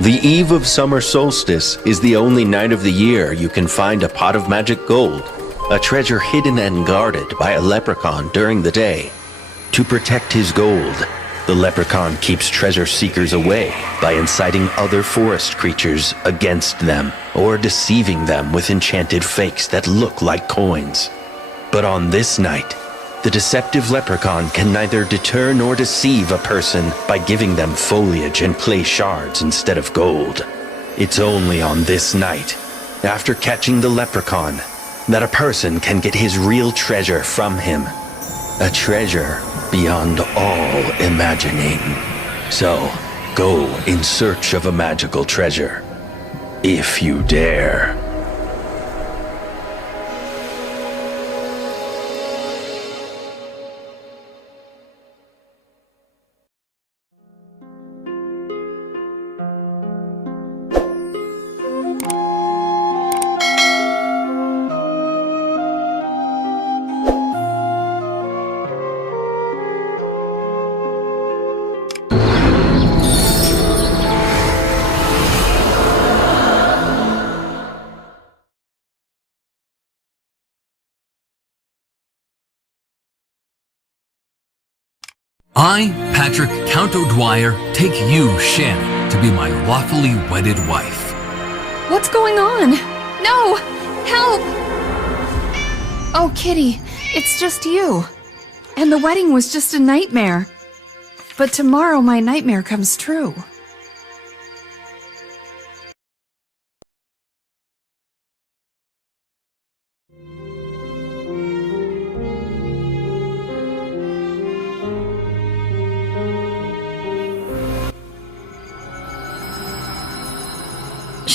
The eve of Summer Solstice is the only night of the year you can find a pot of magic gold, a treasure hidden and guarded by a leprechaun during the day. To protect his gold, the leprechaun keeps treasure seekers away by inciting other forest creatures against them or deceiving them with enchanted fakes that look like coins. But on this night, the deceptive leprechaun can neither deter nor deceive a person by giving them foliage and clay shards instead of gold. It's only on this night, after catching the leprechaun, that a person can get his real treasure from him. A treasure beyond all imagining. So, go in search of a magical treasure, if you dare. I, Patrick Count O'Dwyer, take you, Shannon, to be my lawfully wedded wife. What's going on? No! Help! Oh, Kitty, it's just you. And the wedding was just a nightmare. But tomorrow my nightmare comes true.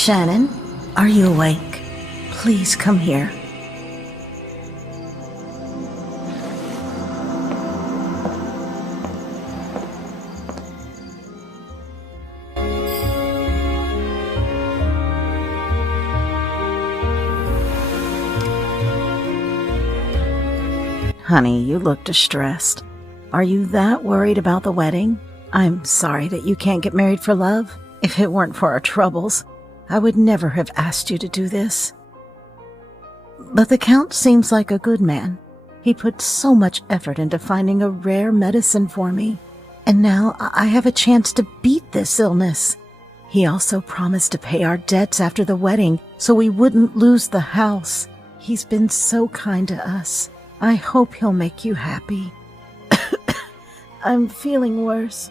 Shannon, are you awake? Please come here. Honey, you look distressed. Are you that worried about the wedding? I'm sorry that you can't get married for love. If it weren't for our troubles, I would never have asked you to do this. But the Count seems like a good man. He put so much effort into finding a rare medicine for me. And now I have a chance to beat this illness. He also promised to pay our debts after the wedding so we wouldn't lose the house. He's been so kind to us. I hope he'll make you happy. I'm feeling worse.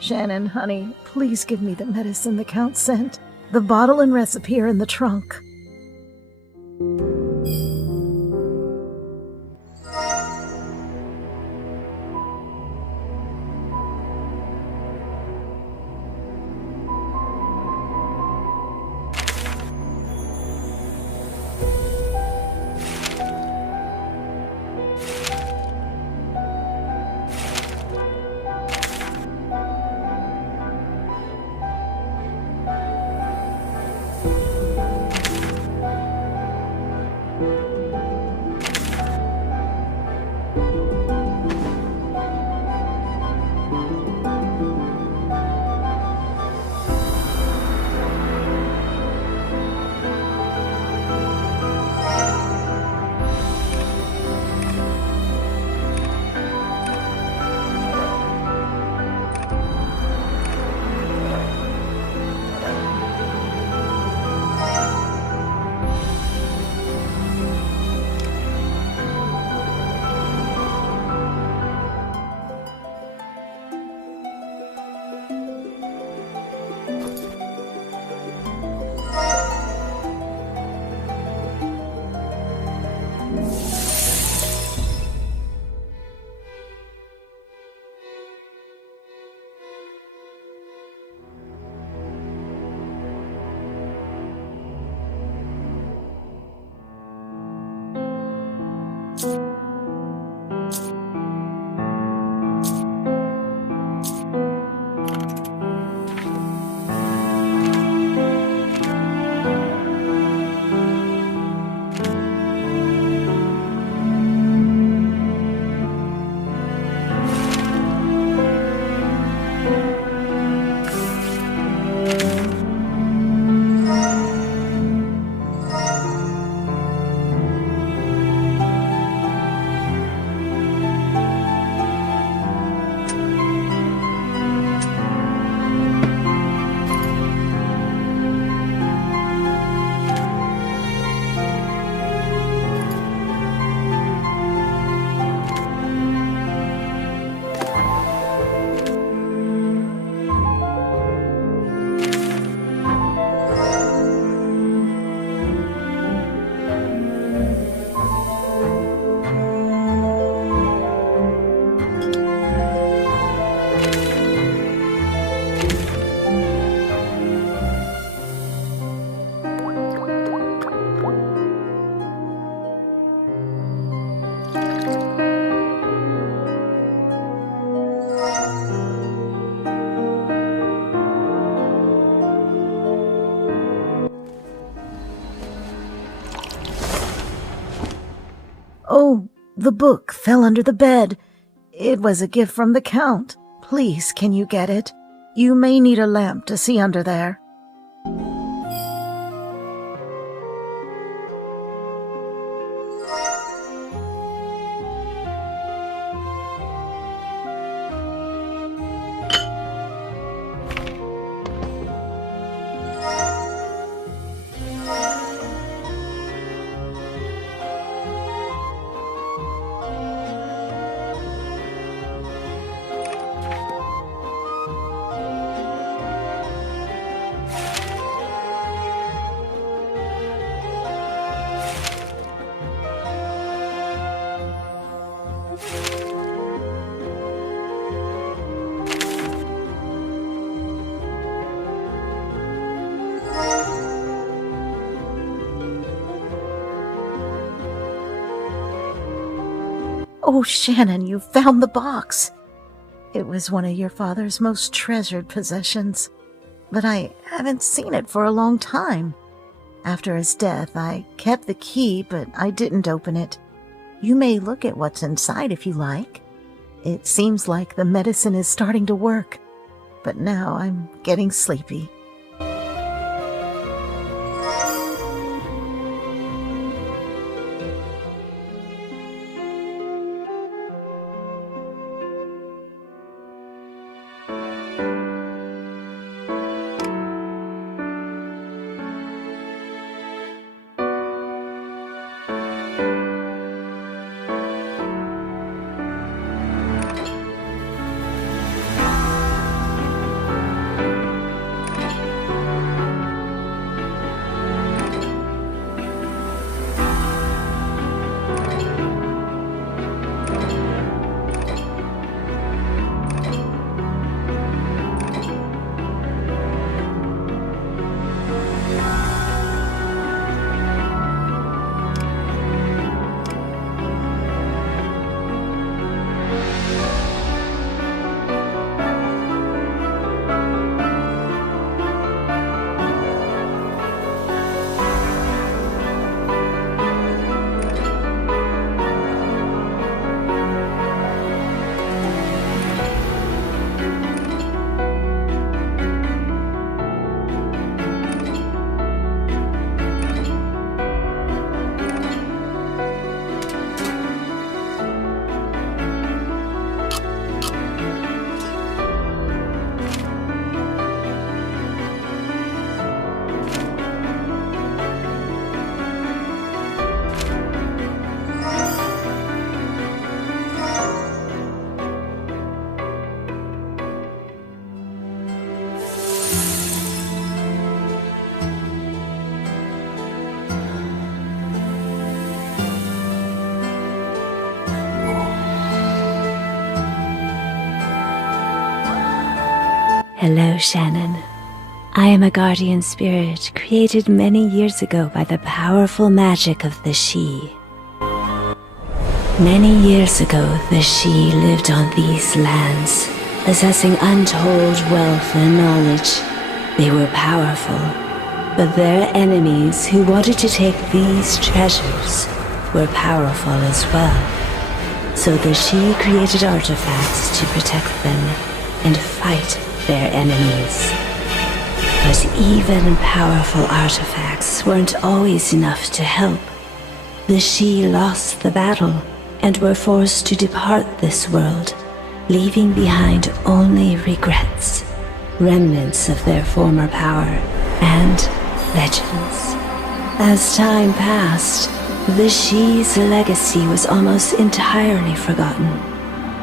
Shannon, honey, please give me the medicine the Count sent. The bottle and recipe are in the trunk. The book fell under the bed. It was a gift from the Count. Please, can you get it? You may need a lamp to see under there. Oh, Shannon, you found the box. It was one of your father's most treasured possessions, but I haven't seen it for a long time. After his death, I kept the key, but I didn't open it. You may look at what's inside if you like. It seems like the medicine is starting to work, but now I'm getting sleepy. Hello, Shannon. I am a guardian spirit created many years ago by the powerful magic of the Sidhe. Many years ago, the Sidhe lived on these lands, possessing untold wealth and knowledge. They were powerful, but their enemies who wanted to take these treasures were powerful as well. So the Sidhe created artifacts to protect them and fight their enemies. But even powerful artifacts weren't always enough to help. The Sidhe lost the battle and were forced to depart this world, leaving behind only regrets, remnants of their former power, and legends. As time passed, the Sidhe's legacy was almost entirely forgotten,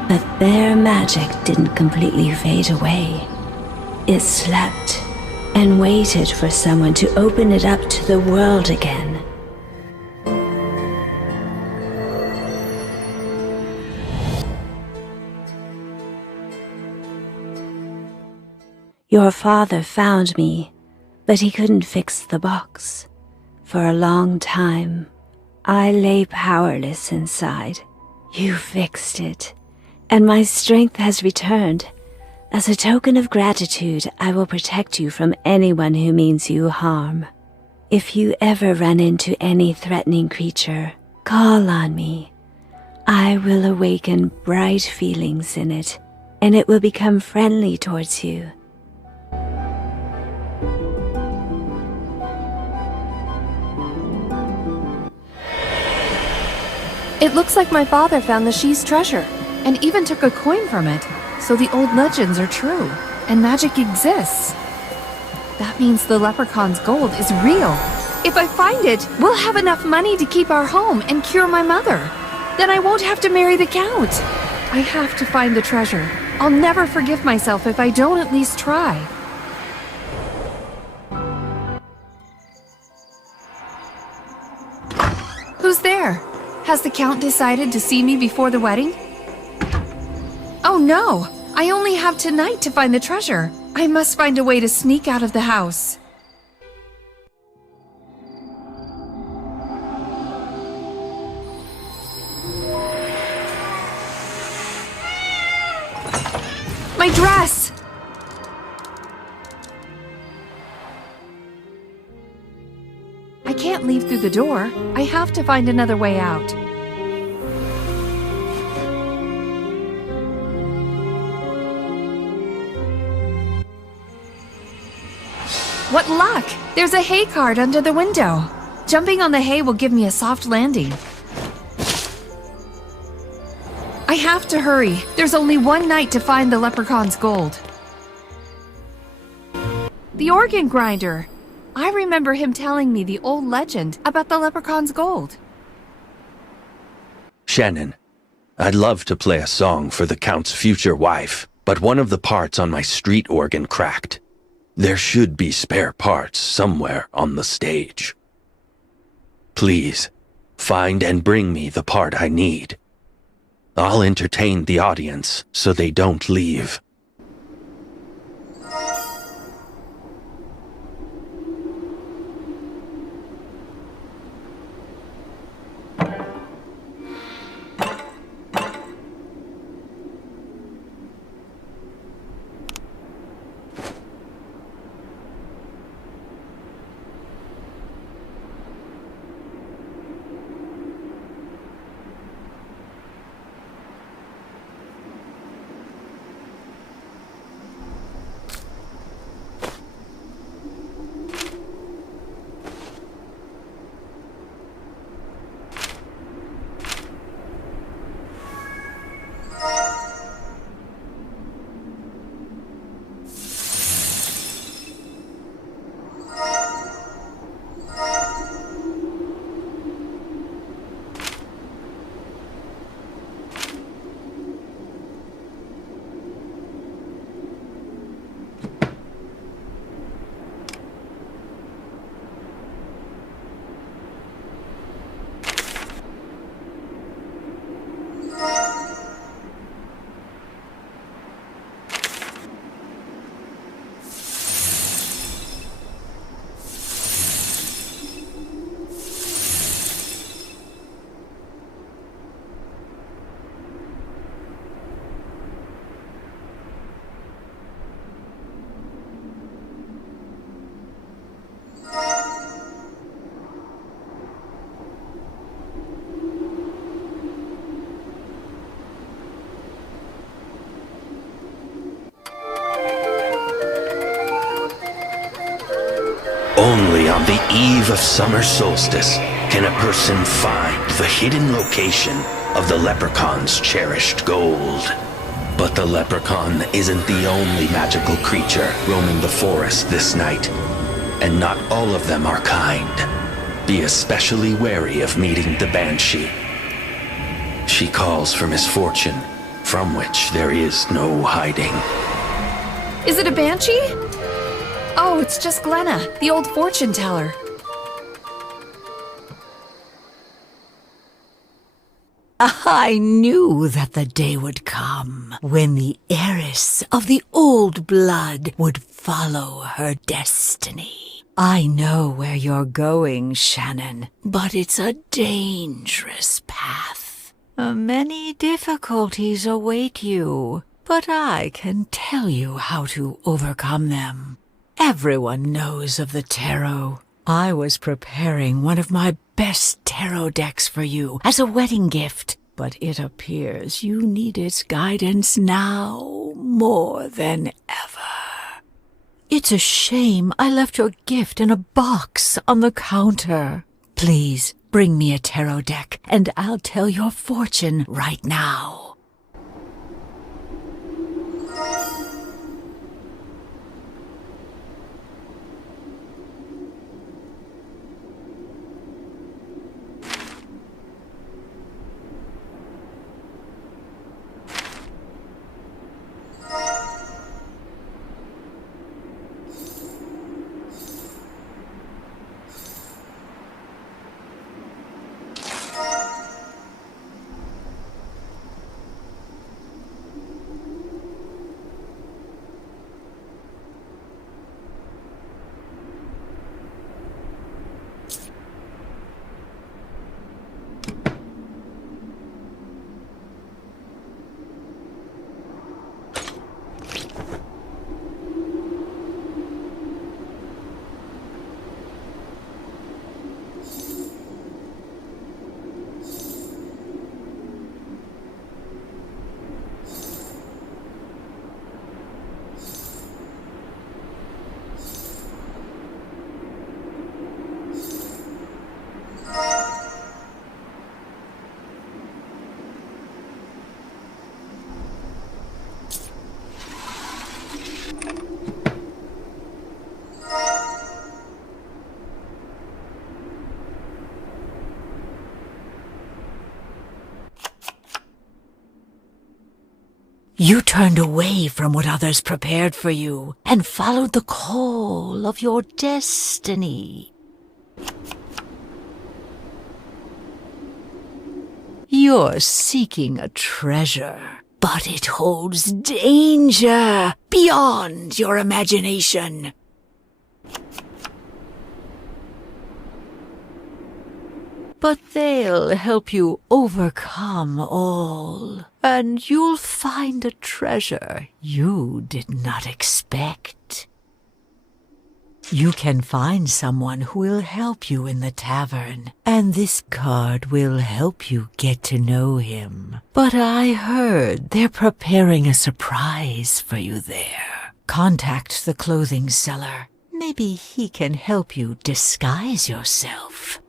but their magic didn't completely fade away. It slept and waited for someone to open it up to the world again. Your father found me, but he couldn't fix the box. For a long time, I lay powerless inside. You fixed it, and my strength has returned. As a token of gratitude, I will protect you from anyone who means you harm. If you ever run into any threatening creature, call on me. I will awaken bright feelings in it, and it will become friendly towards you. It looks like my father found the Sidhe's treasure, and even took a coin from it, so the old legends are true, and magic exists. That means the leprechaun's gold is real. If I find it, we'll have enough money to keep our home and cure my mother. Then I won't have to marry the Count. I have to find the treasure. I'll never forgive myself if I don't at least try. Who's there? Has the Count decided to see me before the wedding? Oh no! I only have tonight to find the treasure. I must find a way to sneak out of the house. My dress! I can't leave through the door. I have to find another way out. What luck! There's a hay cart under the window. Jumping on the hay will give me a soft landing. I have to hurry. There's only one night to find the leprechaun's gold. The organ grinder. I remember him telling me the old legend about the leprechaun's gold. Shannon, I'd love to play a song for the Count's future wife, but one of the parts on my street organ cracked. There should be spare parts somewhere on the stage. Please, find and bring me the part I need. I'll entertain the audience so they don't leave. Only on the eve of Summer Solstice can a person find the hidden location of the Leprechaun's cherished gold. But the Leprechaun isn't the only magical creature roaming the forest this night, and not all of them are kind. Be especially wary of meeting the Banshee. She calls for misfortune, from which there is no hiding. Is it a banshee? Oh, it's just Glenna, the old fortune teller. I knew that the day would come when the heiress of the old blood would follow her destiny. I know where you're going, Shannon, but it's a dangerous path. Many difficulties await you, but I can tell you how to overcome them. Everyone knows of the tarot. I was preparing one of my best tarot decks for you as a wedding gift, but it appears you need its guidance now more than ever. It's a shame I left your gift in a box on the counter. Please, bring me a tarot deck, and I'll tell your fortune right now. You turned away from what others prepared for you and followed the call of your destiny. You're seeking a treasure, but it holds danger beyond your imagination. But they'll help you overcome all, and you'll find a treasure you did not expect. You can find someone who will help you in the tavern, and this card will help you get to know him. But I heard they're preparing a surprise for you there. Contact the clothing seller. Maybe he can help you disguise yourself.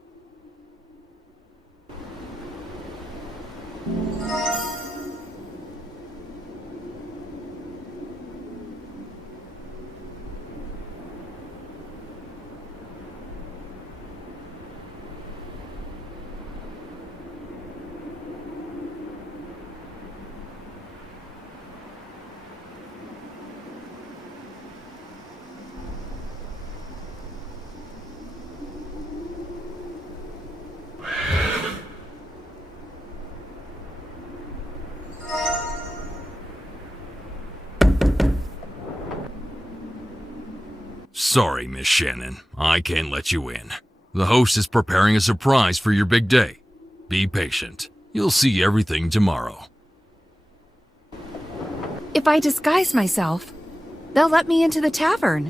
Sorry, Miss Shannon. I can't let you in. The host is preparing a surprise for your big day. Be patient. You'll see everything tomorrow. If I disguise myself, they'll let me into the tavern.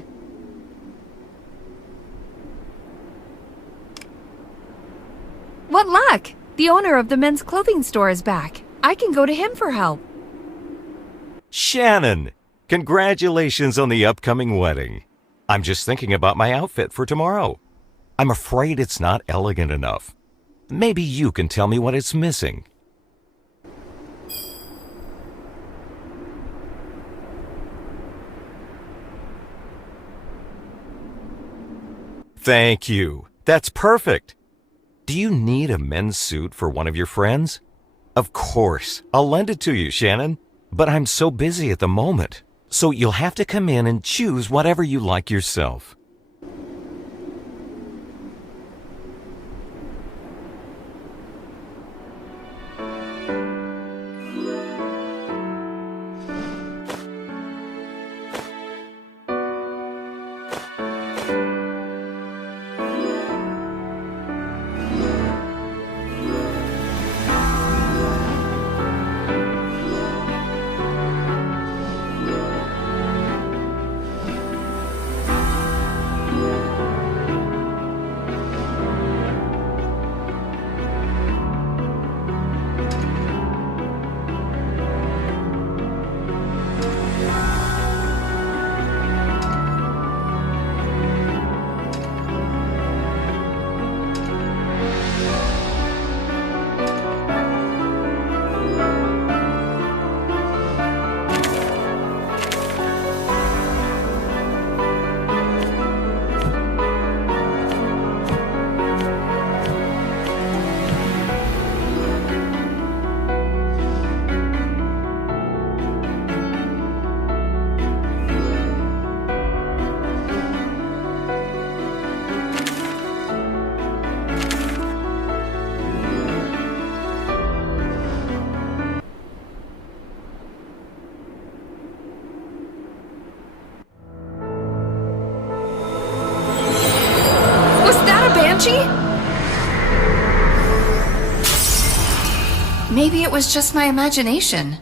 What luck! The owner of the men's clothing store is back. I can go to him for help. Shannon! Congratulations on the upcoming wedding. I'm just thinking about my outfit for tomorrow. I'm afraid it's not elegant enough. Maybe you can tell me what it's missing. Thank you. That's perfect. Do you need a men's suit for one of your friends? Of course. I'll lend it to you, Shannon. But I'm so busy at the moment. So you'll have to come in and choose whatever you like yourself. maybe it was just my imagination.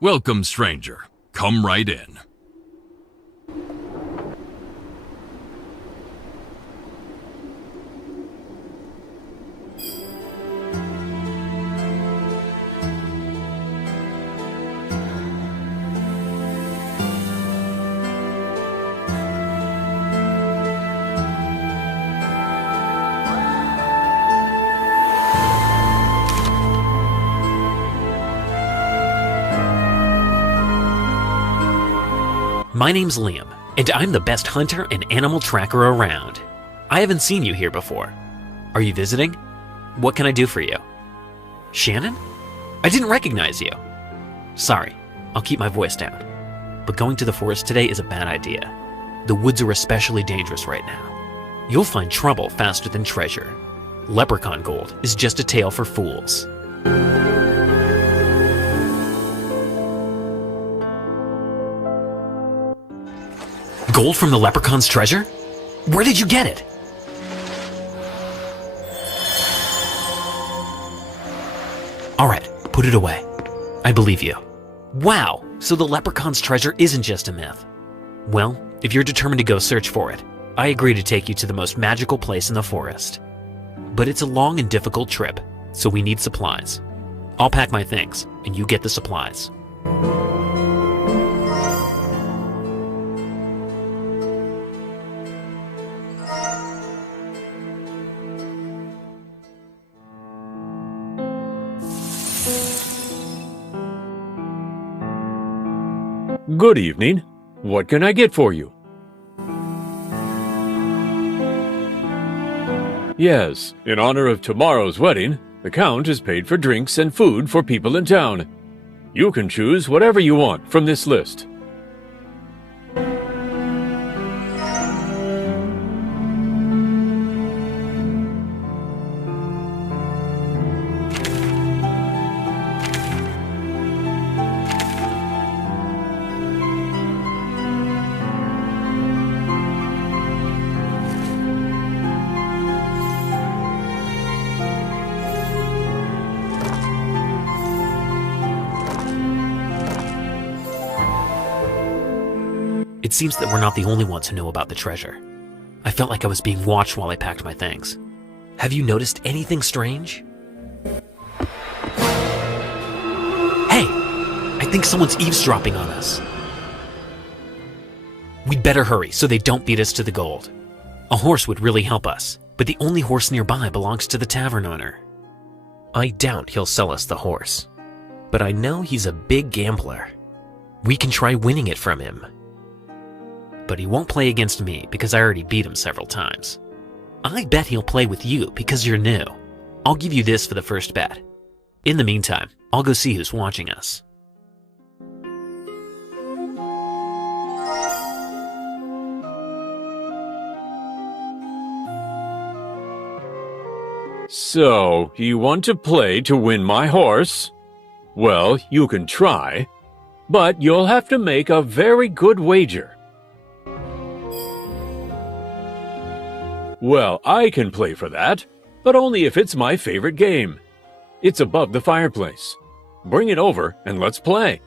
Welcome, stranger. Come right in. My name's Liam, and I'm the best hunter and animal tracker around. I haven't seen you here before. Are you visiting? What can I do for you? Shannon? I didn't recognize you. Sorry, I'll keep my voice down. But going to the forest today is a bad idea. The woods are especially dangerous right now. You'll find trouble faster than treasure. Leprechaun gold is just a tale for fools. Gold from the Leprechaun's treasure? Where did you get it? Alright, put it away. I believe you. Wow, so the Leprechaun's treasure isn't just a myth. Well, if you're determined to go search for it, I agree to take you to the most magical place in the forest. But it's a long and difficult trip, so we need supplies. I'll pack my things, and you get the supplies. Good evening. What can I get for you? Yes, in honor of tomorrow's wedding, the Count has paid for drinks and food for people in town. You can choose whatever you want from this list. It seems that we're not the only ones who know about the treasure. I felt like I was being watched while I packed my things. Have you noticed anything strange? Hey! I think someone's eavesdropping on us. We'd better hurry so they don't beat us to the gold. A horse would really help us, but the only horse nearby belongs to the tavern owner. I doubt he'll sell us the horse, but I know he's a big gambler. We can try winning it from him. But he won't play against me because I already beat him several times. I bet he'll play with you because you're new. I'll give you this for the first bet. In the meantime, I'll go see who's watching us. So, you want to play to win my horse? Well, you can try, but you'll have to make a very good wager. Well, I can play for that, but only if it's my favorite game. It's above the fireplace. Bring it over and let's play.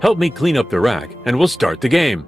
help me clean up the rack, and we'll start the game.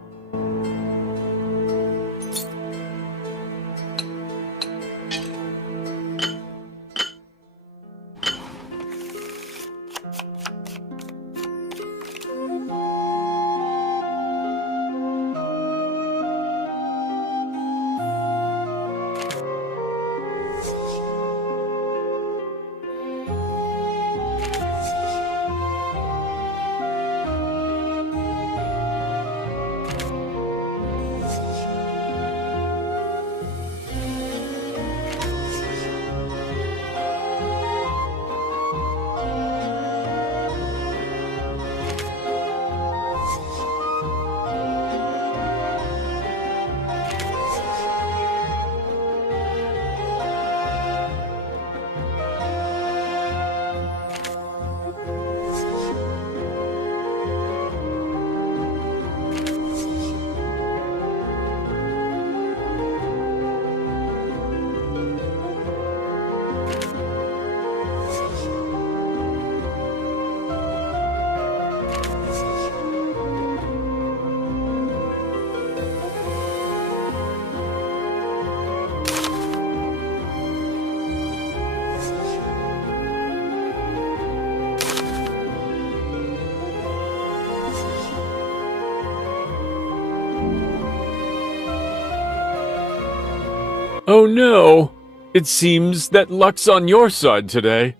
Oh no! It seems that luck's on your side today.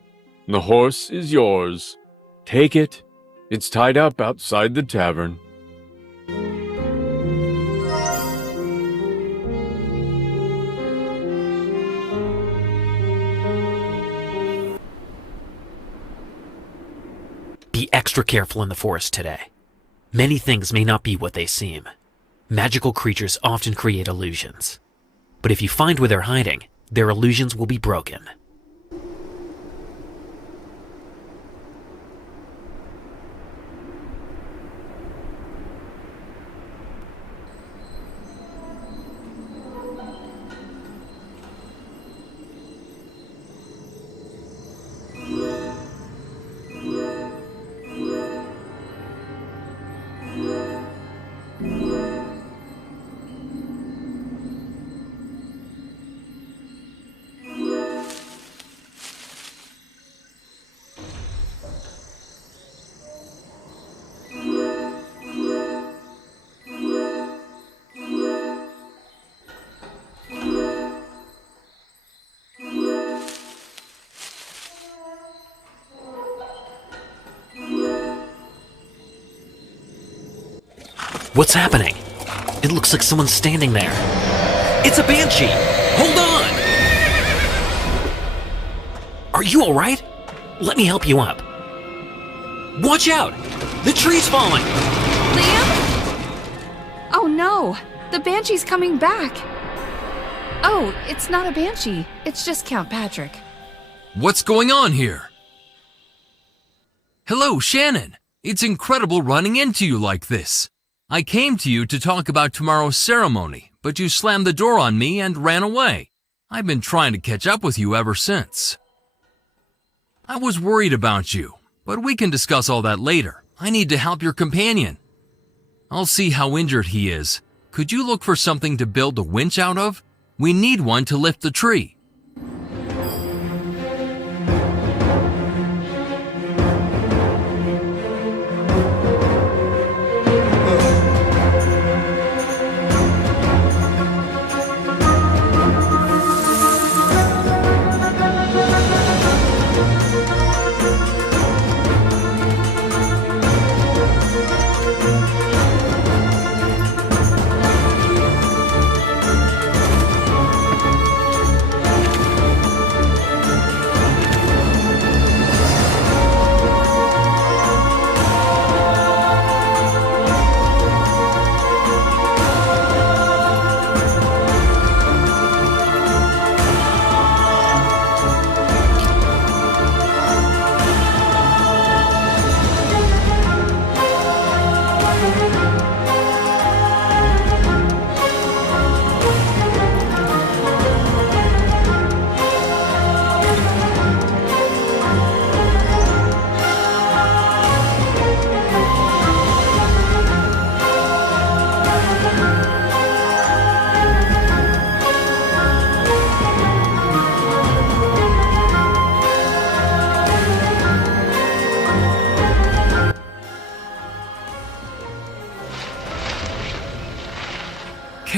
The horse is yours. Take it. It's tied up outside the tavern. Be extra careful in the forest today. Many things may not be what they seem. Magical creatures often create illusions. But if you find where they're hiding, their illusions will be broken. What's happening? It looks like someone's standing there. It's a banshee! Hold on! Are you alright? Let me help you up. Watch out! The tree's falling! Liam? Oh no! The banshee's coming back! Oh, it's not a banshee. It's just Count Patrick. What's going on here? Hello, Shannon. It's incredible running into you like this. I came to you to talk about tomorrow's ceremony, but you slammed the door on me and ran away. I've been trying to catch up with you ever since. I was worried about you, but we can discuss all that later. I need to help your companion. I'll see how injured he is. Could you look for something to build a winch out of? We need one to lift the tree.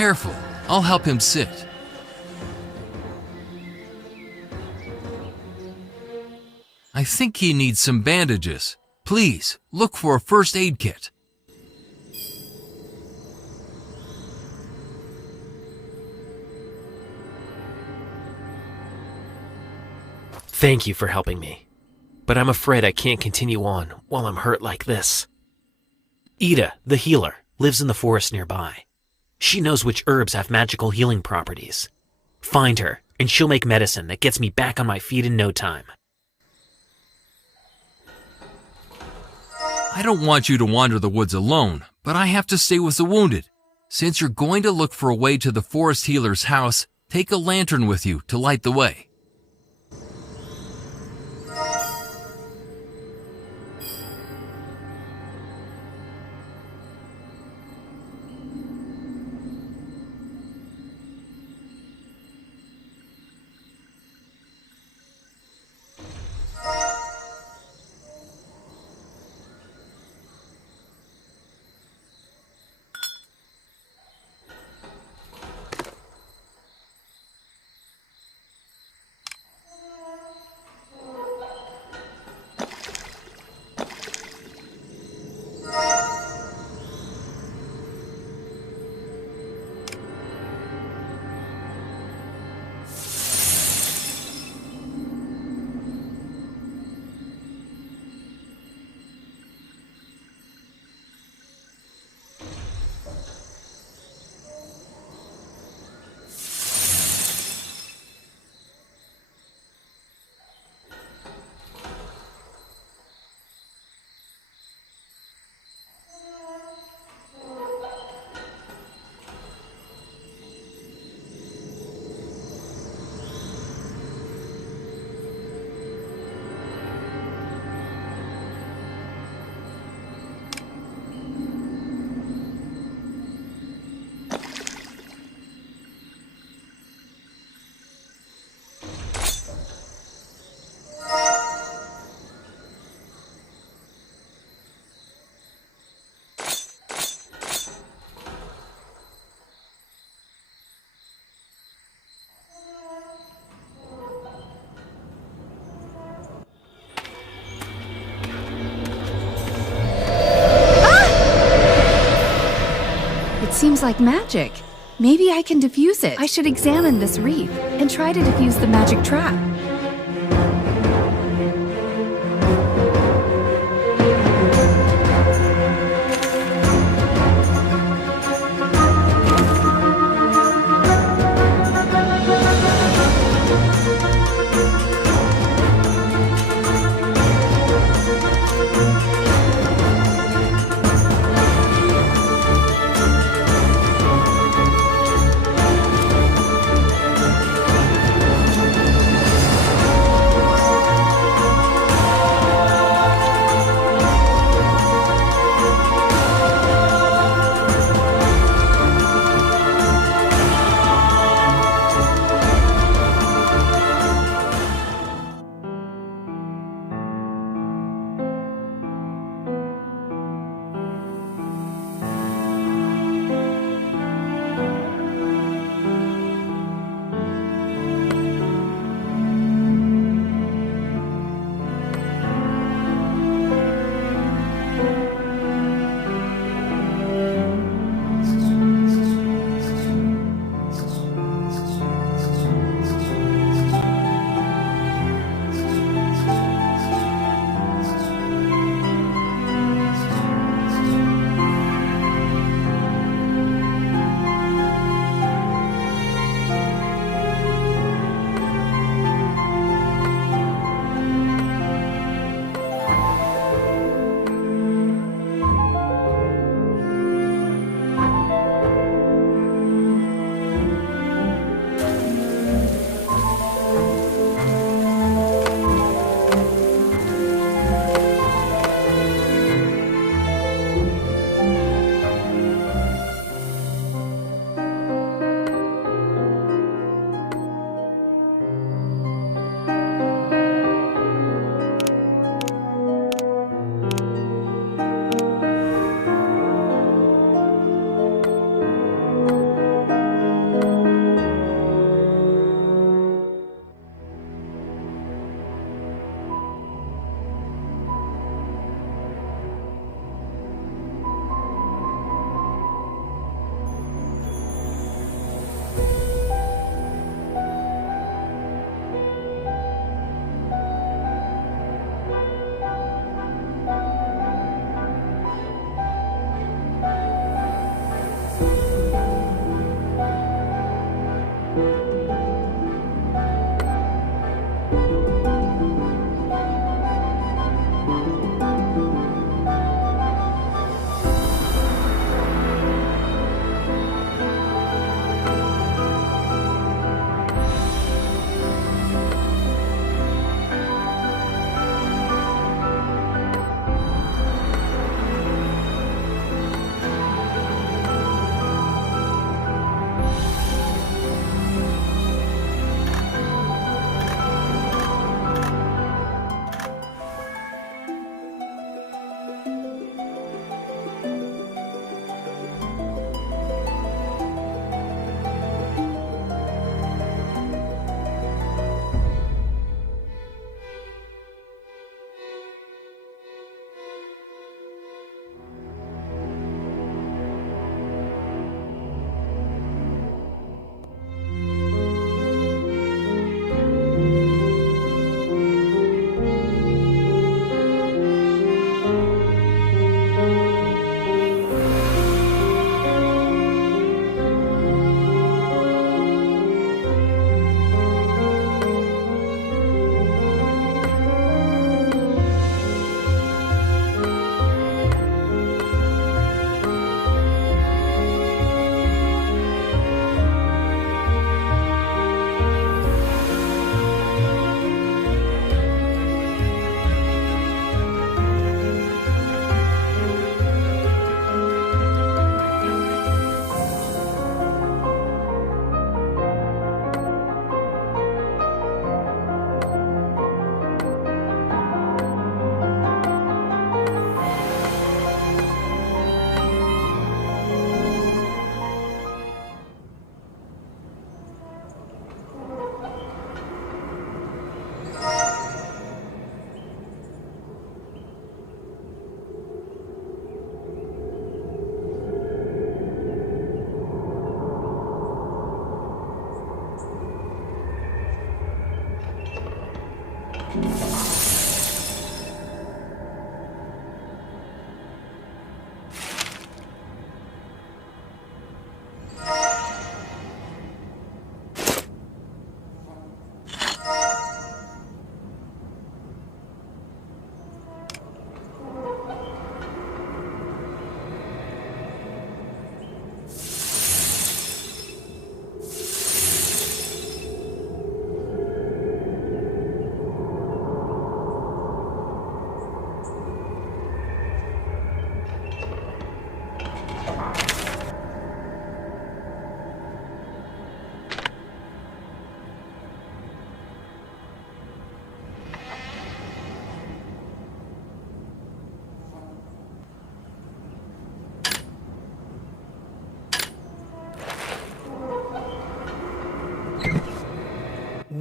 careful. I'll help him sit. I think he needs some bandages. Please, look for a first aid kit. Thank you for helping me, but I'm afraid I can't continue on while I'm hurt like this. Ida, the healer, lives in the forest nearby. She knows which herbs have magical healing properties. Find her, and she'll make medicine that gets me back on my feet in no time. I don't want you to wander the woods alone, but I have to stay with the wounded. Since you're going to look for a way to the forest healer's house, take a lantern with you to light the way. Seems like magic. Maybe I can defuse it. I should examine this reef and try to defuse the magic trap.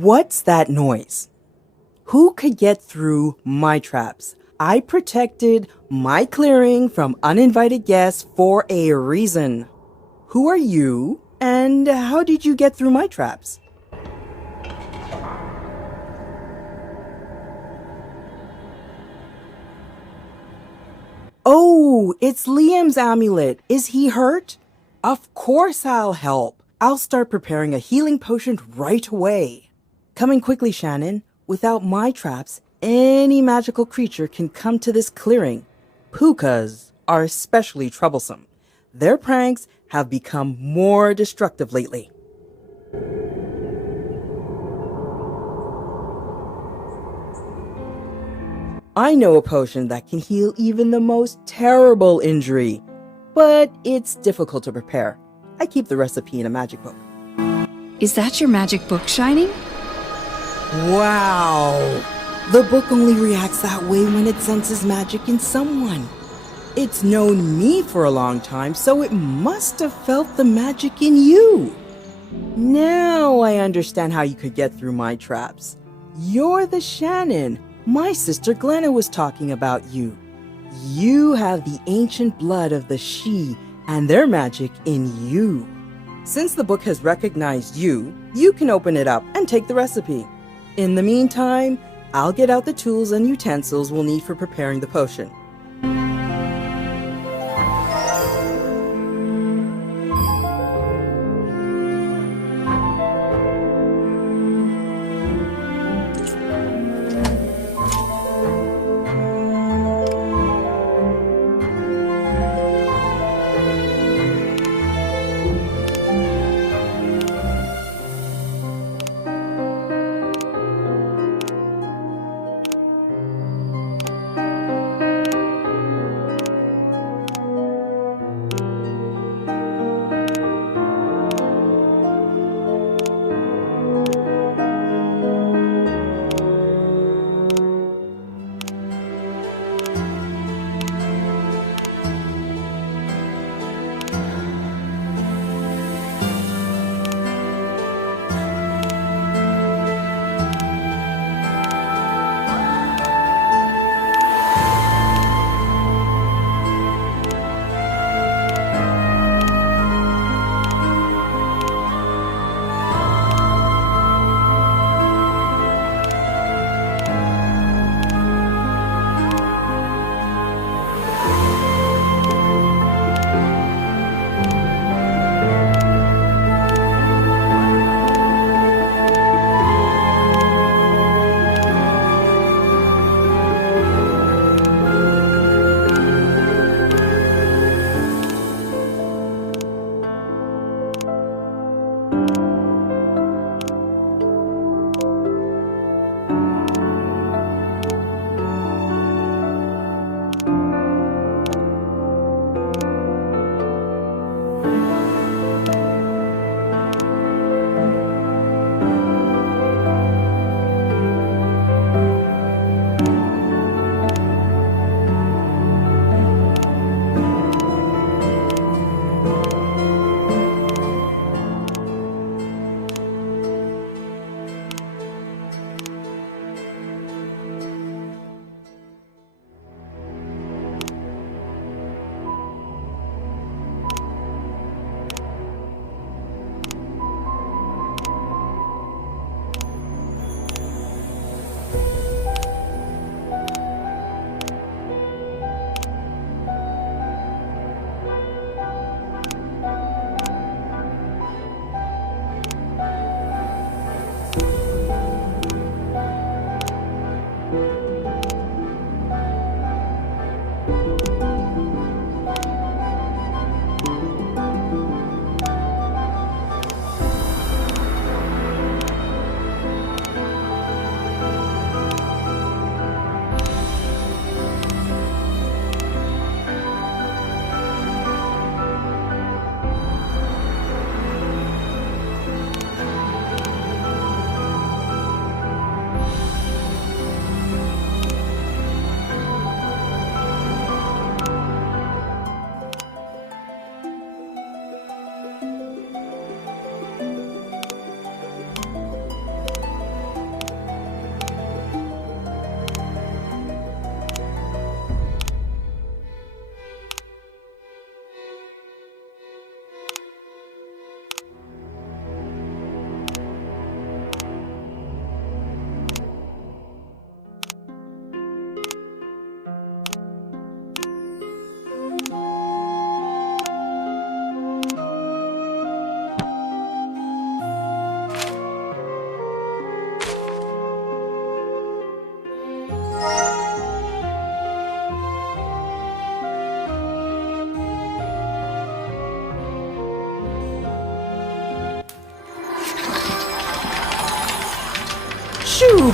What's that noise? Who could get through my traps? I protected my clearing from uninvited guests for a reason. Who are you, and how did you get through my traps? Oh, it's Liam's amulet. Is he hurt? Of course I'll help. I'll start preparing a healing potion right away. Coming quickly, Shannon. Without my traps, any magical creature can come to this clearing. Pukas are especially troublesome. Their pranks have become more destructive lately. I know a potion that can heal even the most terrible injury, but it's difficult to prepare. I keep the recipe in a magic book. Is that your magic book, Shining? Wow! The book only reacts that way when it senses magic in someone. It's known me for a long time, so it must have felt the magic in you. Now I understand how you could get through my traps. You're the Shannon. My sister Glenna was talking about you. You have the ancient blood of the Sidhe and their magic in you. Since the book has recognized you, you can open it up and take the recipe. In the meantime, I'll get out the tools and utensils we'll need for preparing the potion.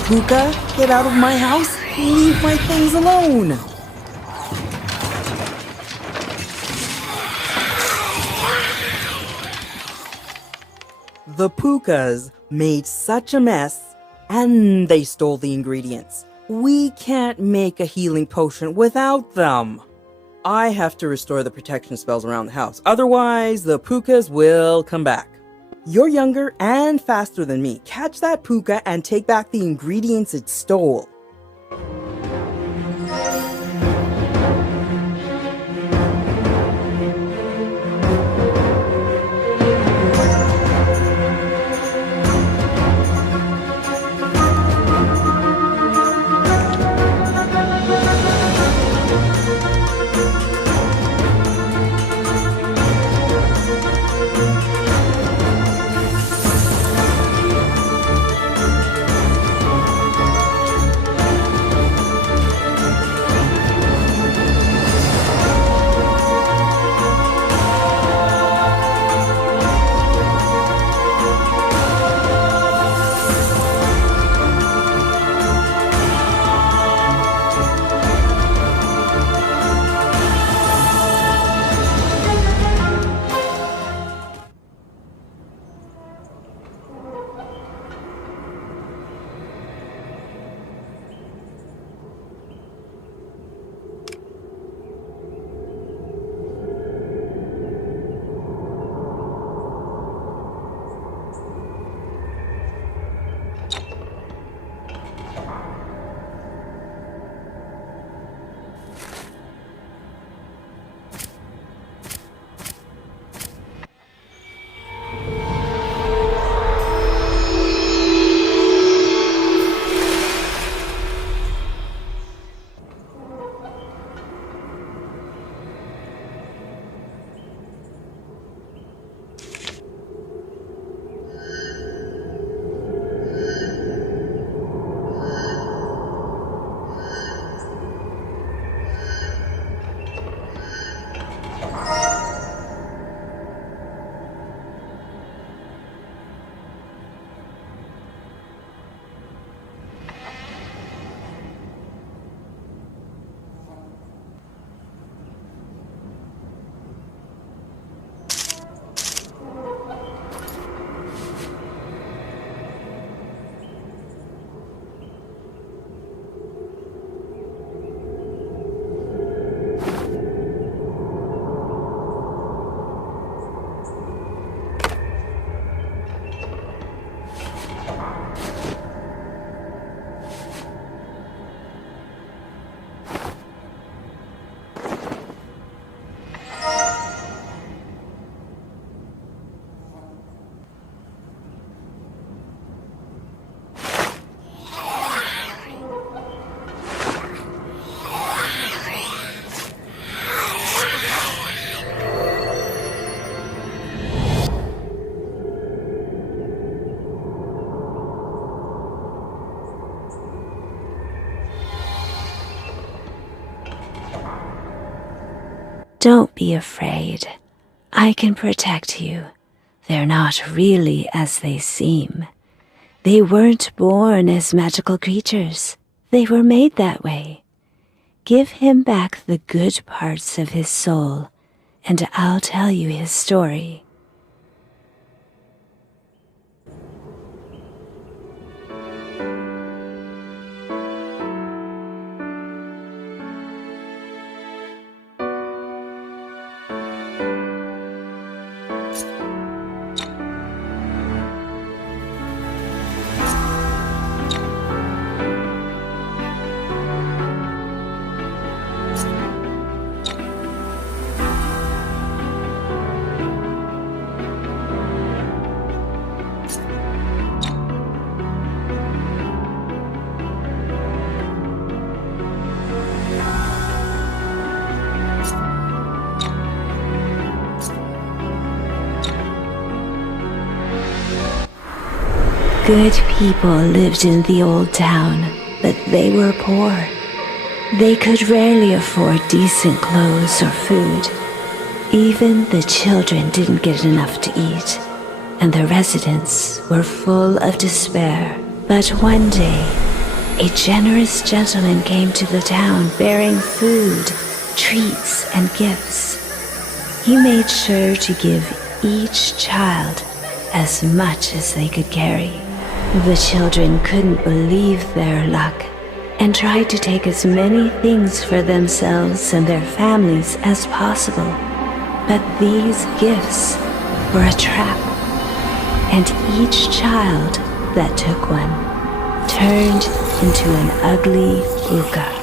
Puka, get out of my house. Leave my things alone. The Pukas made such a mess, and they stole the ingredients. We can't make a healing potion without them. I have to restore the protection spells around the house. Otherwise, the Pukas will come back. You're younger and faster than me. Catch that Puka and take back the ingredients it stole. Don't be afraid. I can protect you. They're not really as they seem. They weren't born as magical creatures. They were made that way. Give him back the good parts of his soul, and I'll tell you his story. Good people lived in the old town, but they were poor. They could rarely afford decent clothes or food. Even the children didn't get enough to eat, and the residents were full of despair. But one day, a generous gentleman came to the town bearing food, treats, and gifts. He made sure to give each child as much as they could carry. The children couldn't believe their luck and tried to take as many things for themselves and their families as possible. But these gifts were a trap, and each child that took one turned into an ugly Uka.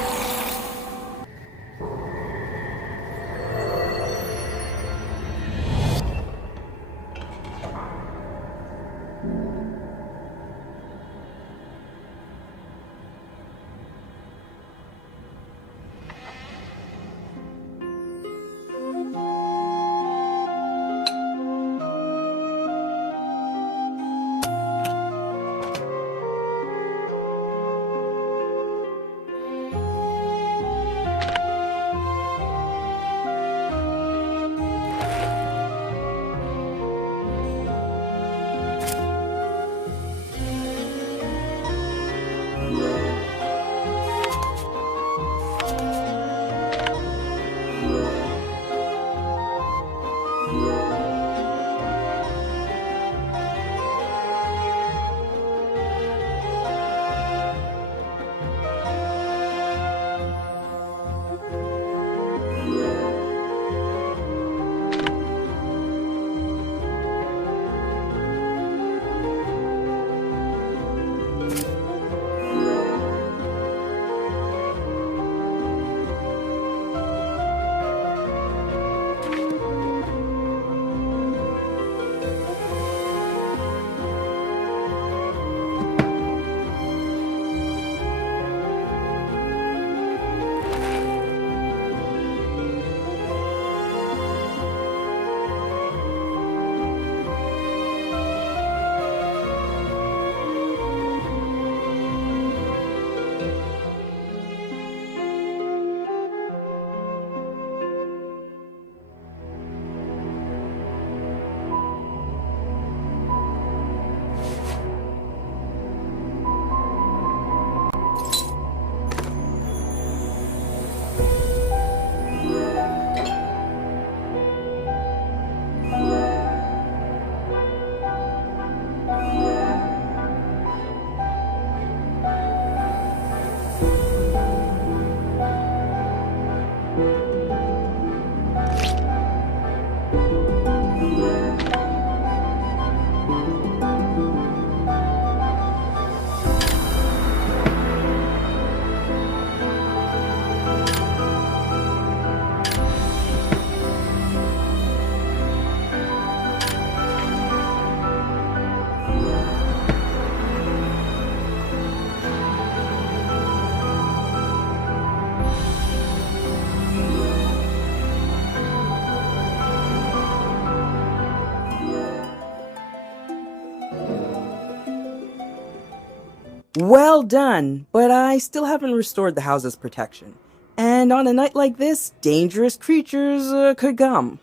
Well done, but I still haven't restored the house's protection. And on a night like this, dangerous creatures could come.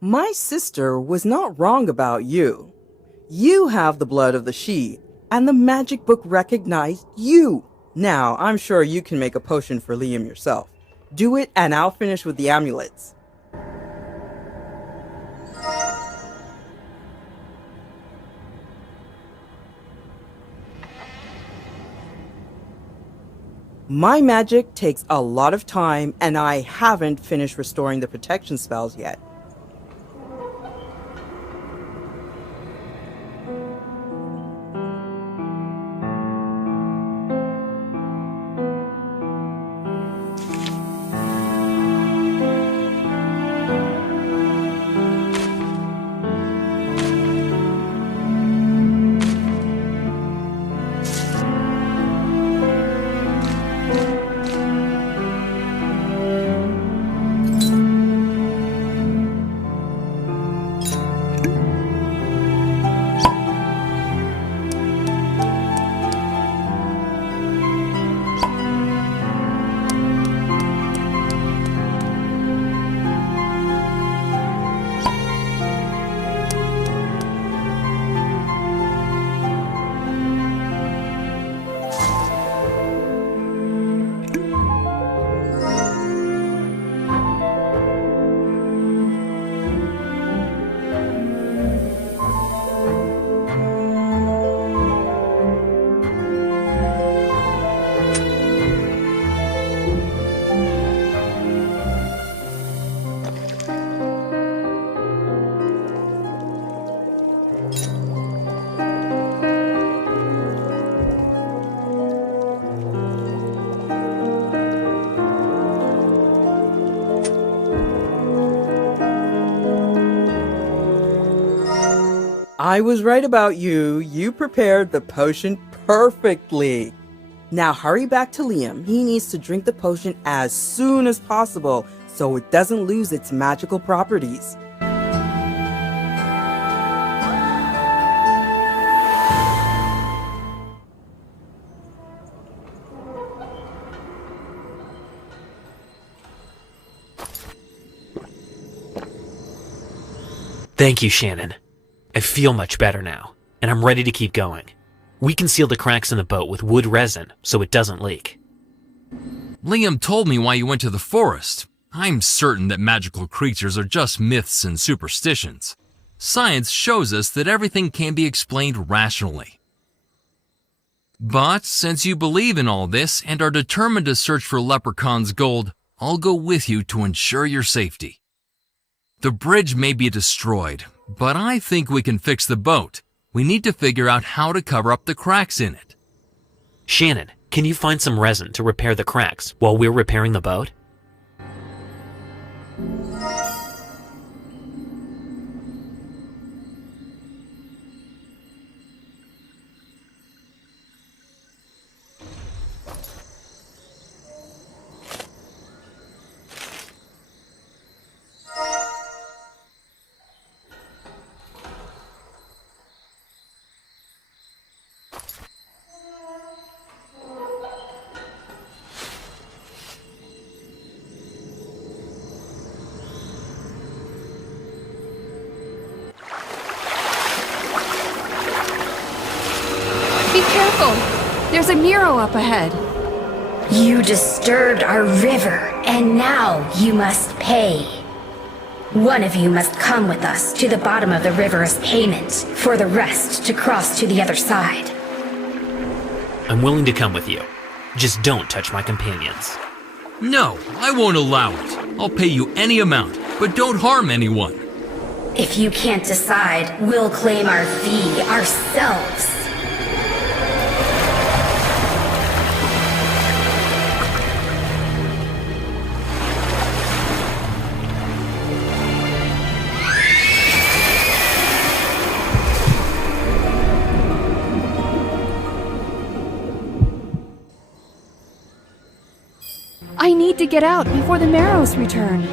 My sister was not wrong about you. You have the blood of the Sidhe, and the magic book recognized you. Now, I'm sure you can make a potion for Liam yourself. Do it, and I'll finish with the amulets. My magic takes a lot of time, and I haven't finished restoring the protection spells yet. I was right about you. You prepared the potion perfectly. Now hurry back to Liam. He needs to drink the potion as soon as possible so it doesn't lose its magical properties. Thank you, Shannon. I feel much better now, and I'm ready to keep going. We can seal the cracks in the boat with wood resin so it doesn't leak. Liam told me why you went to the forest. I'm certain that magical creatures are just myths and superstitions. Science shows us that everything can be explained rationally. But since you believe in all this and are determined to search for Leprechaun's gold, I'll go with you to ensure your safety. The bridge may be destroyed, but I think we can fix the boat. We need to figure out how to cover up the cracks in it. Shannon, can you find some resin to repair the cracks while we're repairing the boat? Be careful! There's a Nero up ahead. You disturbed our river, and now you must pay. One of you must come with us to the bottom of the river as payment, for the rest to cross to the other side. I'm willing to come with you. Just don't touch my companions. No, I won't allow it. I'll pay you any amount, but don't harm anyone. If you can't decide, we'll claim our fee ourselves. I need to get out before the Marrows return.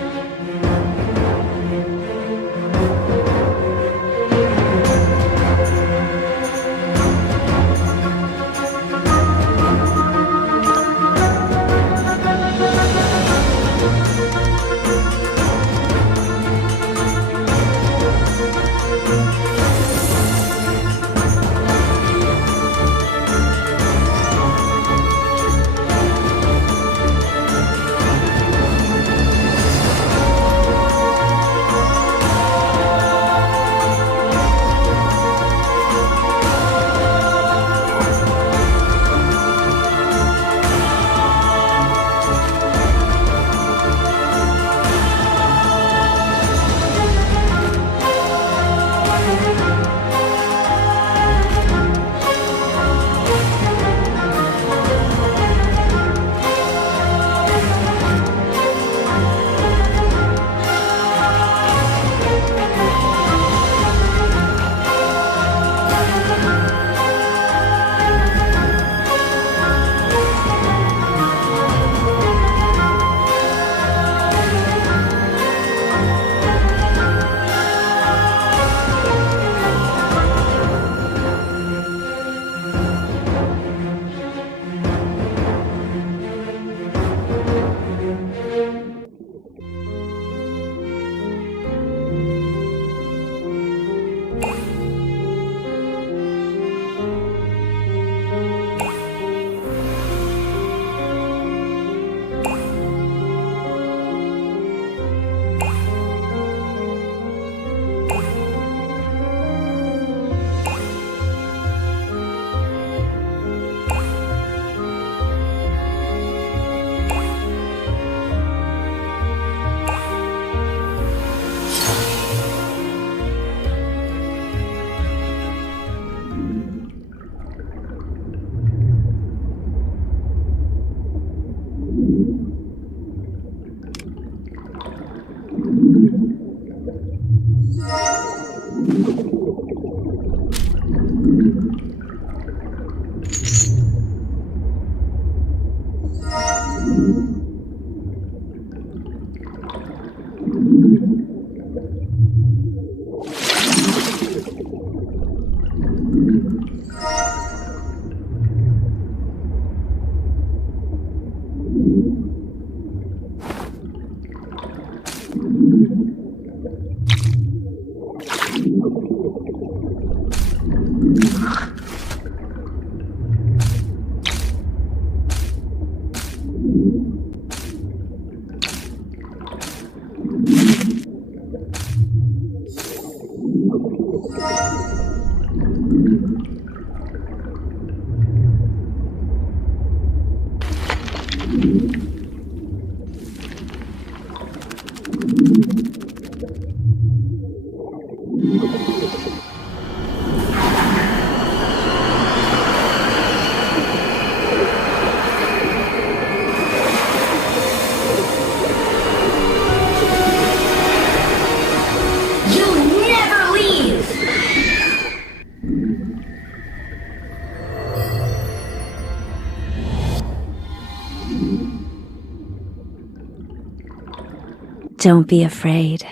Don't be afraid.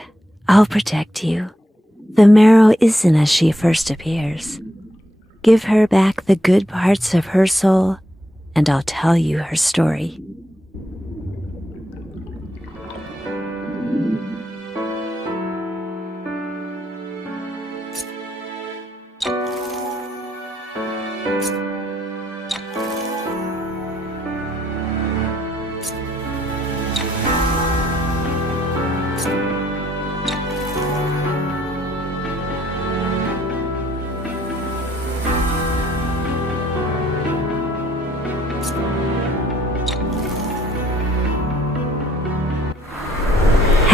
I'll protect you. The marrow isn't as she first appears. Give her back the good parts of her soul, and I'll tell you her story.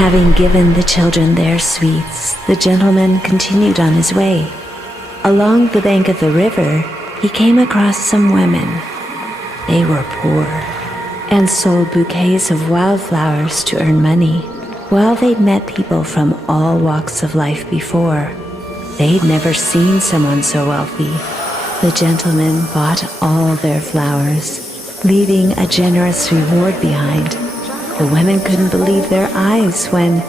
Having given the children their sweets, the gentleman continued on his way. Along the bank of the river, he came across some women. They were poor and sold bouquets of wildflowers to earn money. While they'd met people from all walks of life before, they'd never seen someone so wealthy. The gentleman bought all their flowers, leaving a generous reward behind. The women couldn't believe their eyes when,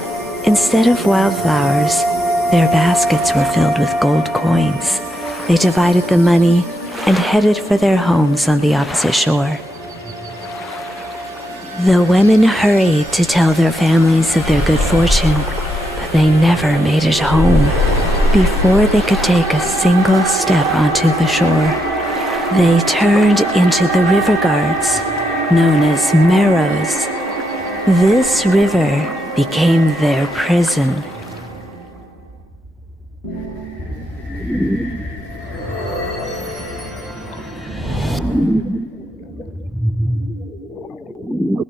instead of wildflowers, their baskets were filled with gold coins. They divided the money and headed for their homes on the opposite shore. The women hurried to tell their families of their good fortune, but they never made it home before they could take a single step onto the shore. They turned into the river guards, known as marrows. This river became their prison.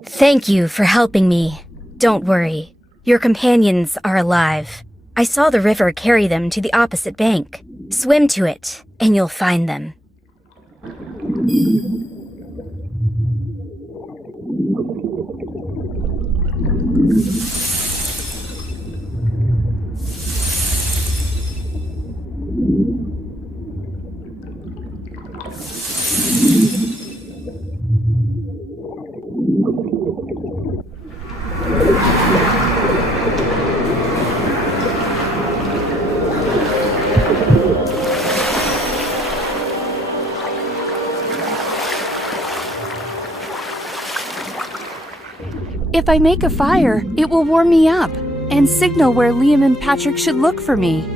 Thank you for helping me. Don't worry. Your companions are alive. I saw the river carry them to the opposite bank. Swim to it, and you'll find them. If I make a fire, it will warm me up and signal where Liam and Patrick should look for me.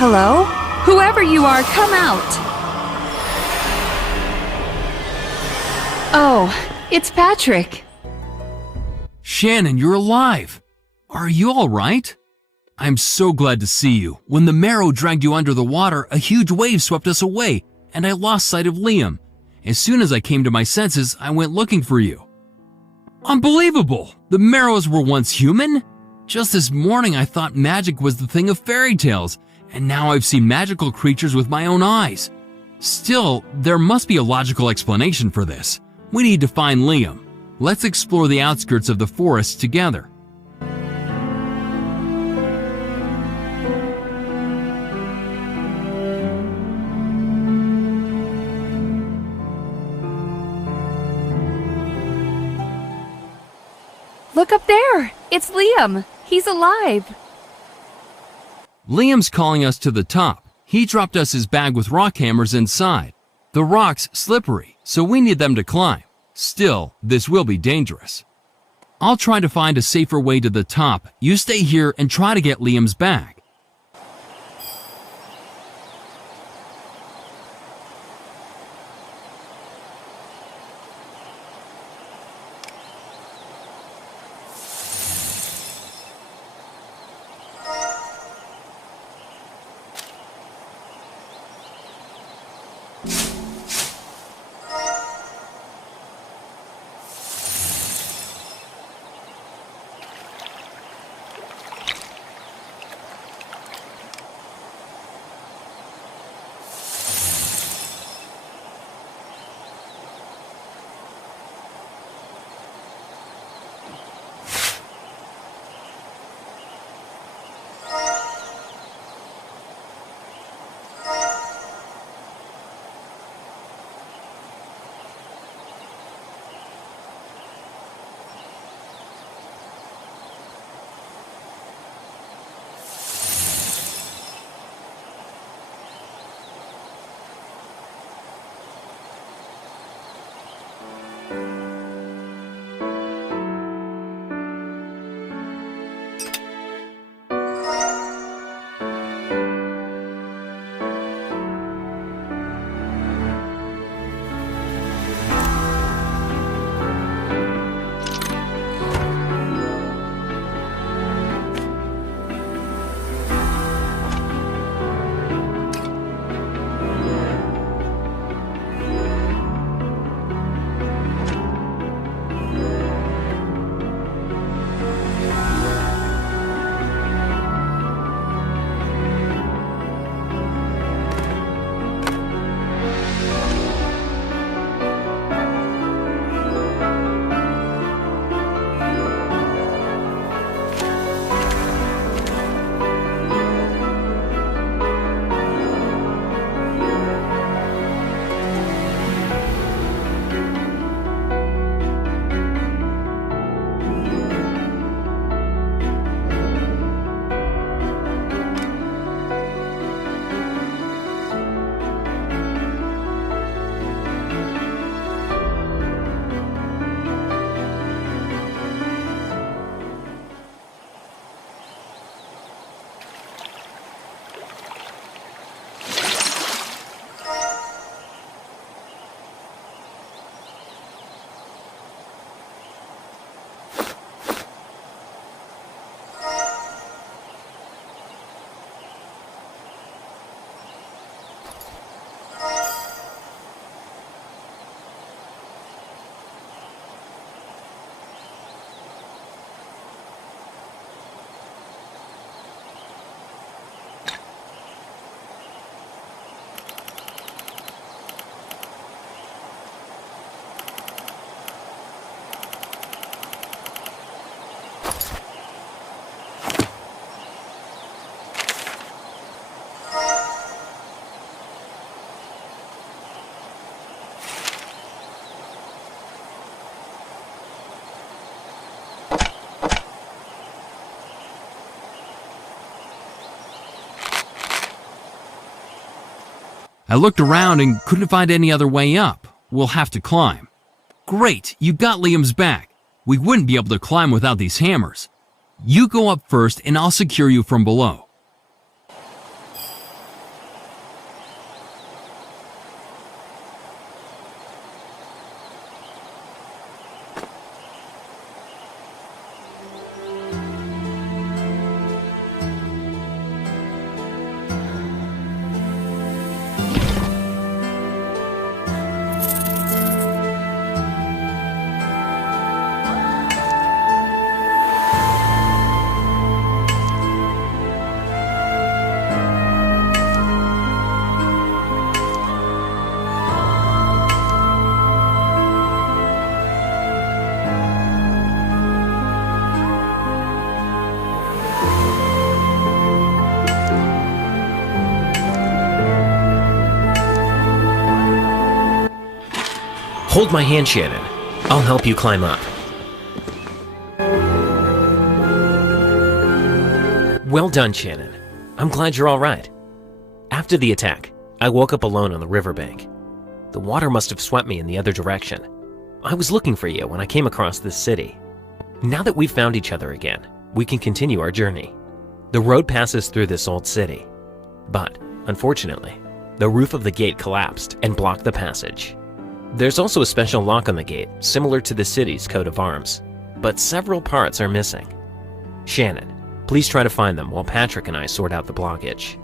Hello? Whoever you are, come out! Oh, it's Patrick. Shannon, you're alive. Are you all right? I'm so glad to see you. When the marrow dragged you under the water, a huge wave swept us away, and I lost sight of Liam. As soon as I came to my senses, I went looking for you. Unbelievable! The marrows were once human? Just this morning I thought magic was the thing of fairy tales, and now I've seen magical creatures with my own eyes. Still, there must be a logical explanation for this. We need to find Liam. Let's explore the outskirts of the forest together. Look up there! It's Liam! He's alive! Liam's calling us to the top. He dropped us his bag with rock hammers inside. The rock's slippery, so we need them to climb. Still, this will be dangerous. I'll try to find a safer way to the top. You stay here and try to get Liam's bag. I looked around and couldn't find any other way up. We'll have to climb. Great, you got Liam's back. We wouldn't be able to climb without these hammers. You go up first and I'll secure you from below. Hold my hand, Shannon. I'll help you climb up. Well done, Shannon. I'm glad you're all right. After the attack, I woke up alone on the riverbank. The water must have swept me in the other direction. I was looking for you when I came across this city. Now that we've found each other again, we can continue our journey. The road passes through this old city. But, unfortunately, the roof of the gate collapsed and blocked the passage. There's also a special lock on the gate, similar to the city's coat of arms, but several parts are missing. Shannon, please try to find them while Patrick and I sort out the blockage.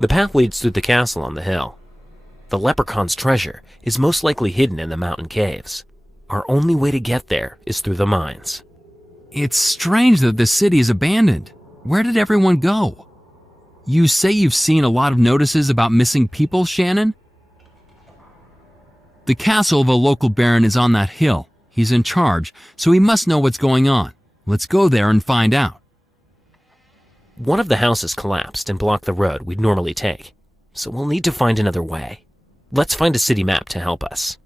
The path leads through the castle on the hill. The Leprechaun's treasure is most likely hidden in the mountain caves. Our only way to get there is through the mines. It's strange that the city is abandoned. Where did everyone go? You say you've seen a lot of notices about missing people, Shannon? The castle of a local baron is on that hill. He's in charge, so he must know what's going on. Let's go there and find out. One of the houses collapsed and blocked the road we'd normally take, so we'll need to find another way. Let's find a city map to help us.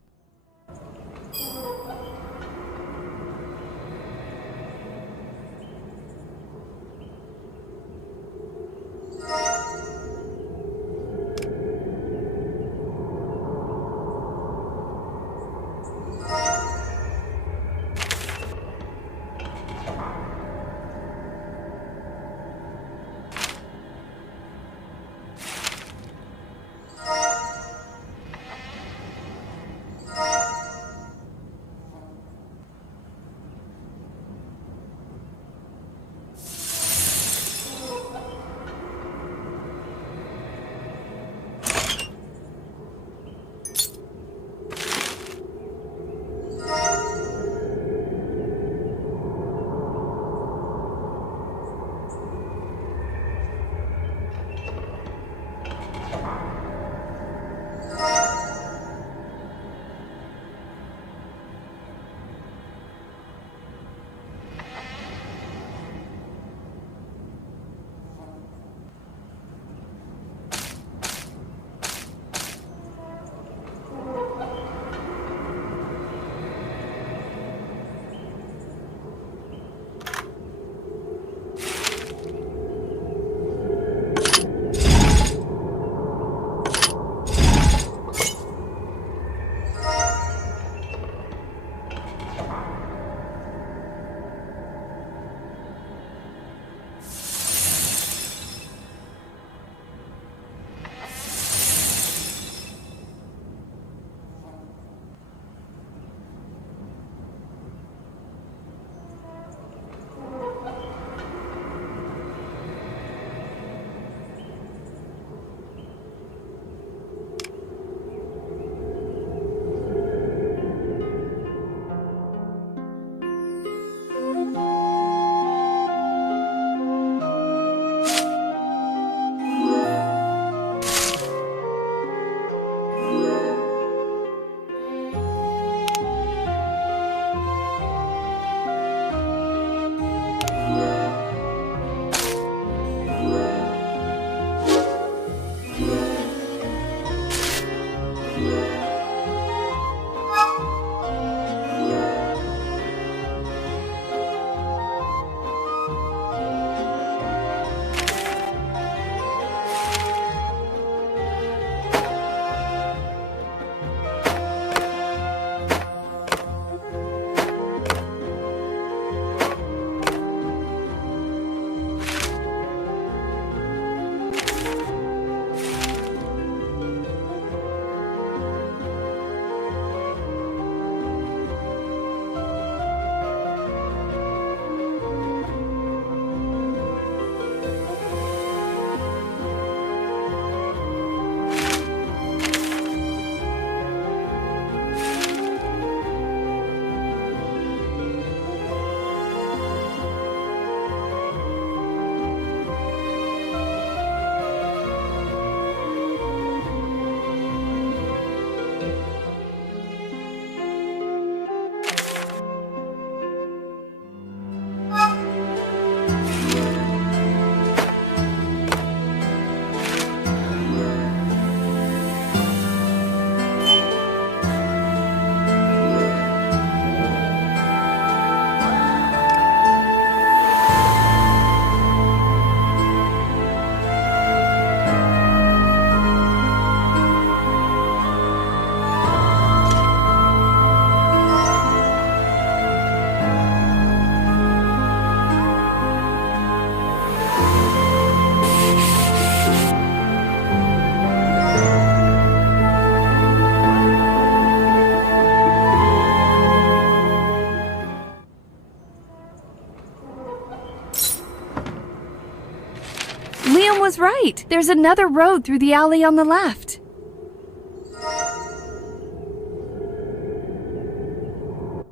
was right. There's another road through the alley on the left.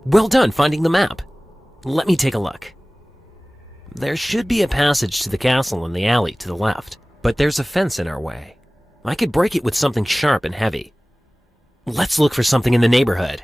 Well done finding the map. Let me take a look. There should be a passage to the castle in the alley to the left, but there's a fence in our way. I could break it with something sharp and heavy. Let's look for something in the neighborhood.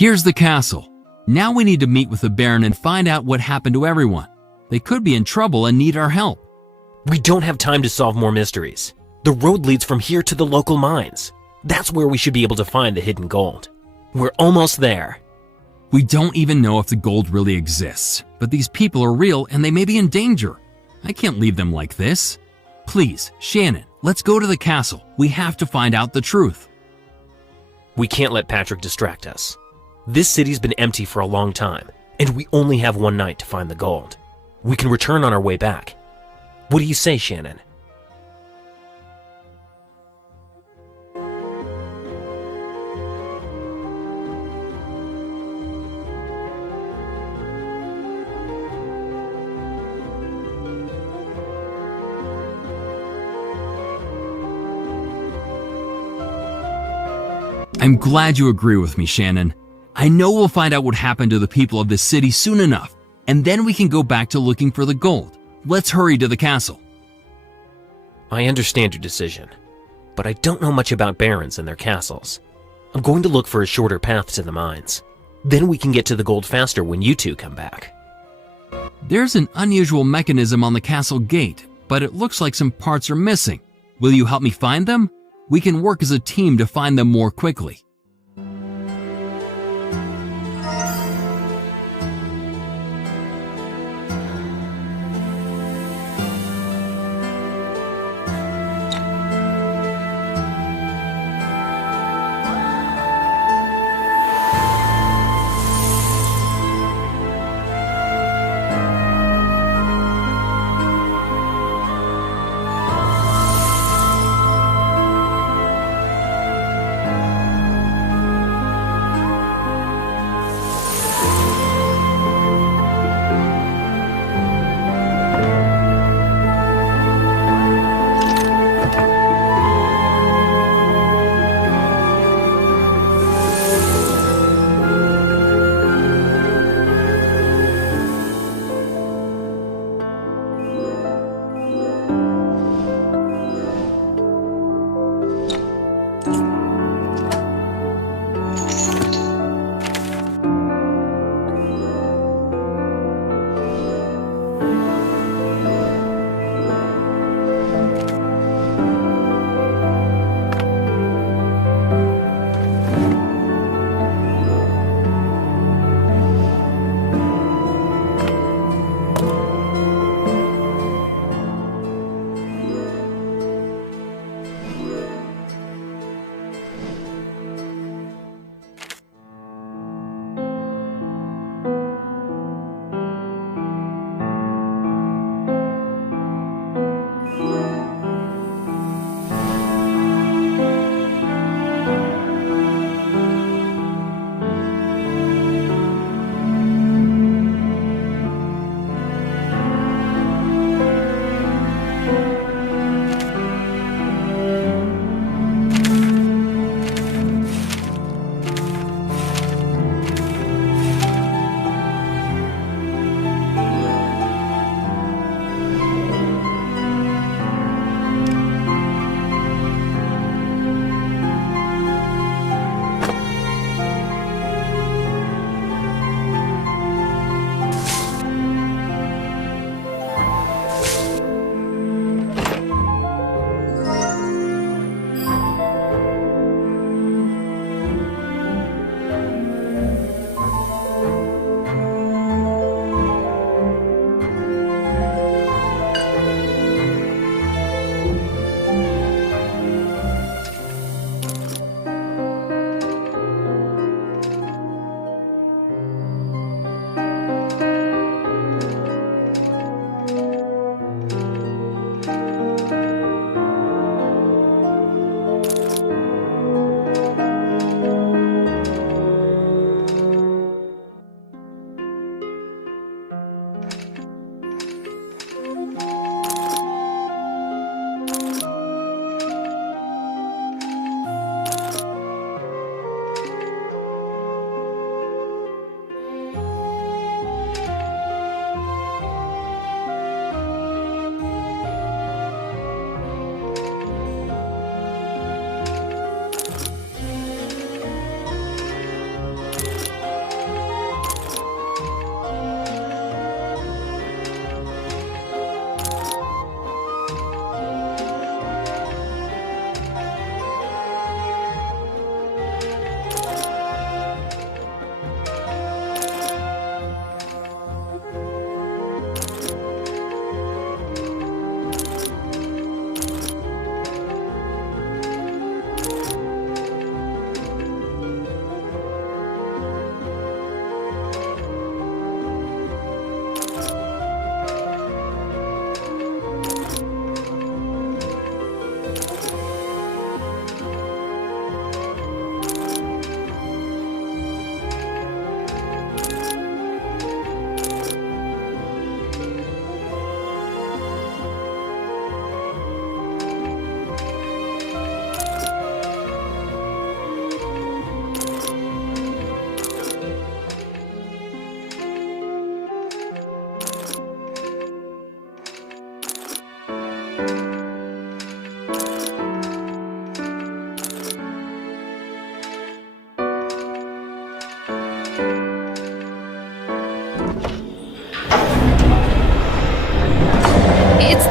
Here's the castle. Now we need to meet with the Baron and find out what happened to everyone. They could be in trouble and need our help. We don't have time to solve more mysteries. The road leads from here to the local mines. That's where we should be able to find the hidden gold. We're almost there. We don't even know if the gold really exists, but these people are real and they may be in danger. I can't leave them like this. Please, Shannon, let's go to the castle. We have to find out the truth. We can't let Patrick distract us. This city's been empty for a long time, and we only have one night to find the gold. We can return on our way back. What do you say, Shannon? I'm glad you agree with me, Shannon. I know we'll find out what happened to the people of this city soon enough, and then we can go back to looking for the gold. Let's hurry to the castle. I understand your decision, but I don't know much about barons and their castles. I'm going to look for a shorter path to the mines. Then we can get to the gold faster when you two come back. There's an unusual mechanism on the castle gate, but it looks like some parts are missing. Will you help me find them? We can work as a team to find them more quickly.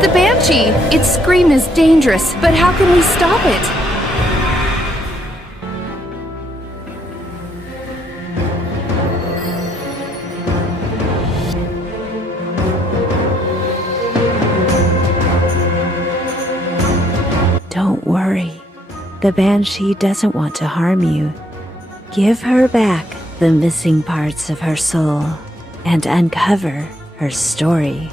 the banshee! Its scream is dangerous, but how can we stop it? Don't worry. The banshee doesn't want to harm you. Give her back the missing parts of her soul and uncover her story.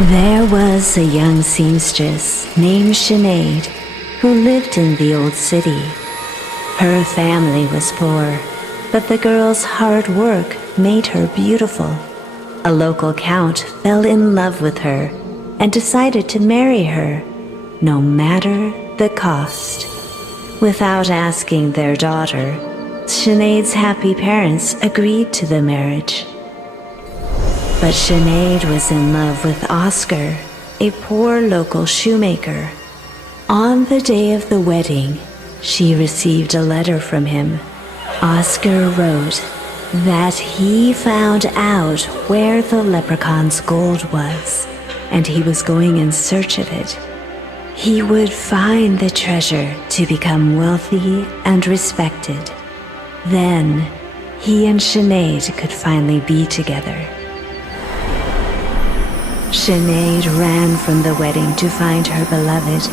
There was a young seamstress named Sinead who lived in the old city. Her family was poor, but the girl's hard work made her beautiful. A local count fell in love with her and decided to marry her, no matter the cost. Without asking their daughter, Sinead's happy parents agreed to the marriage. But Sinead was in love with Oscar, a poor local shoemaker. On the day of the wedding, she received a letter from him. Oscar wrote that he found out where the leprechaun's gold was, and he was going in search of it. He would find the treasure to become wealthy and respected. Then, he and Sinead could finally be together. Sinead ran from the wedding to find her beloved,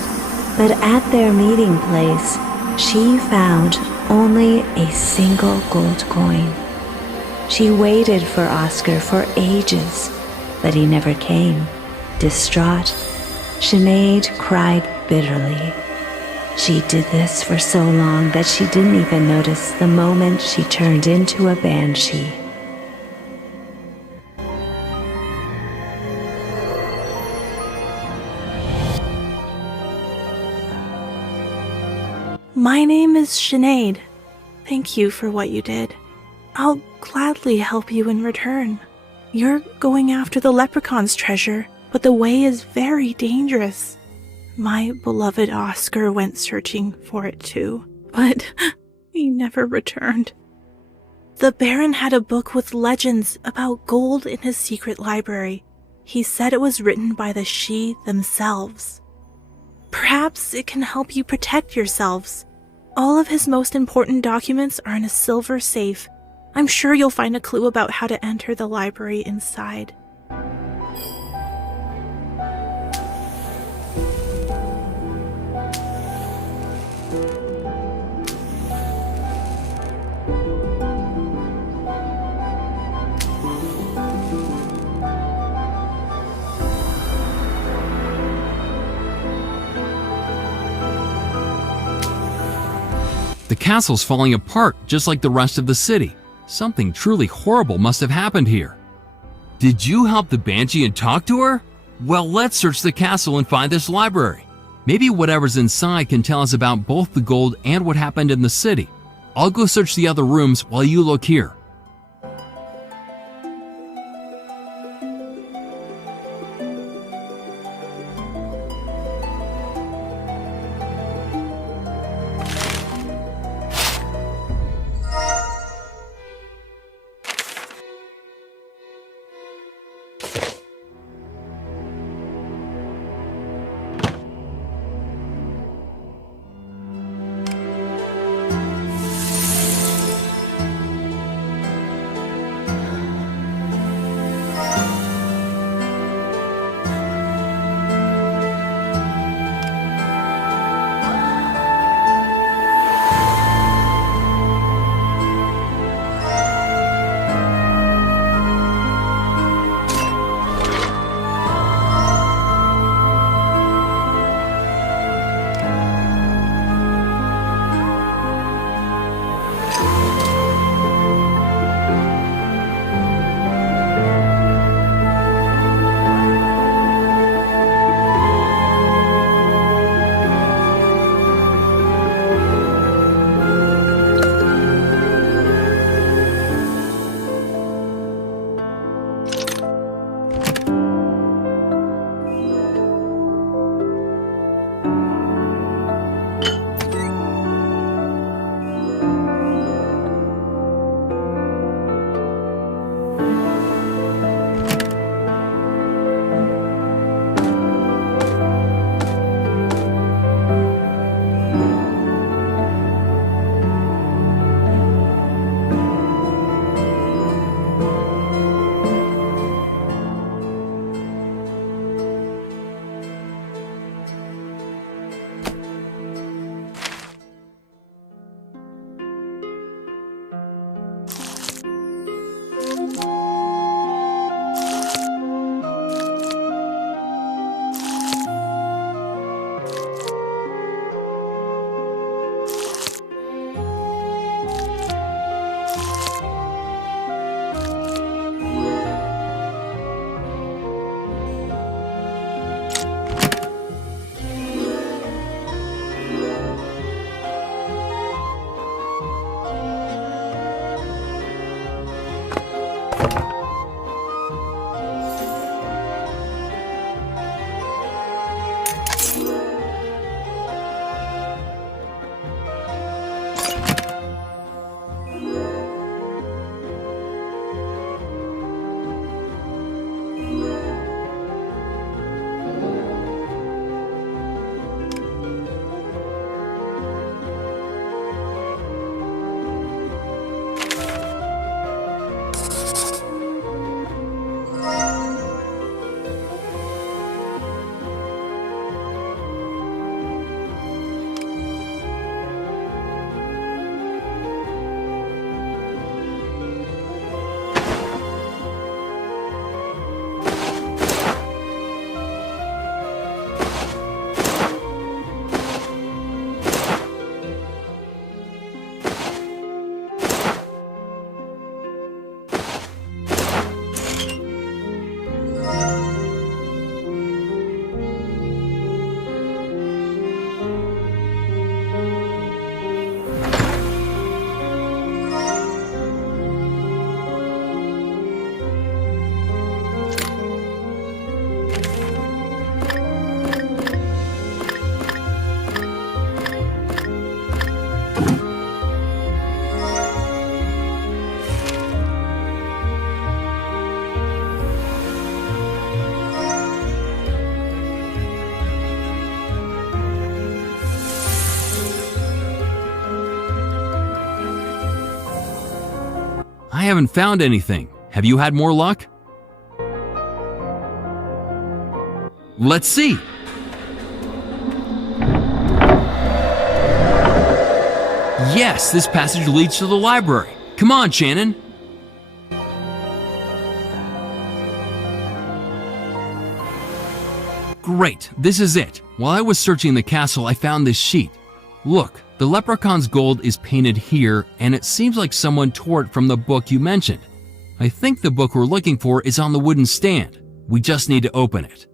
but at their meeting place, she found only a single gold coin. She waited for Oscar for ages, but he never came. Distraught, Sinead cried bitterly. She did this for so long that she didn't even notice the moment she turned into a banshee. My name is Sinead. Thank you for what you did. I'll gladly help you in return. You're going after the leprechaun's treasure, but the way is very dangerous. My beloved Oscar went searching for it too, but he never returned. The Baron had a book with legends about gold in his secret library. He said it was written by the Sidhe themselves. Perhaps it can help you protect yourselves. All of his most important documents are in a silver safe. I'm sure you'll find a clue about how to enter the library inside. The castle's falling apart just like the rest of the city. Something truly horrible must have happened here. Did you help the banshee and talk to her? Well, let's search the castle and find this library. Maybe whatever's inside can tell us about both the gold and what happened in the city. I'll go search the other rooms while you look here. I haven't found anything. Have you had more luck? Let's see. Yes, this passage leads to the library. Come on, Shannon. Great, this is it. While I was searching the castle, I found this sheet. Look, the leprechaun's gold is painted here, and it seems like someone tore it from the book you mentioned. I think the book we're looking for is on the wooden stand. We just need to open it.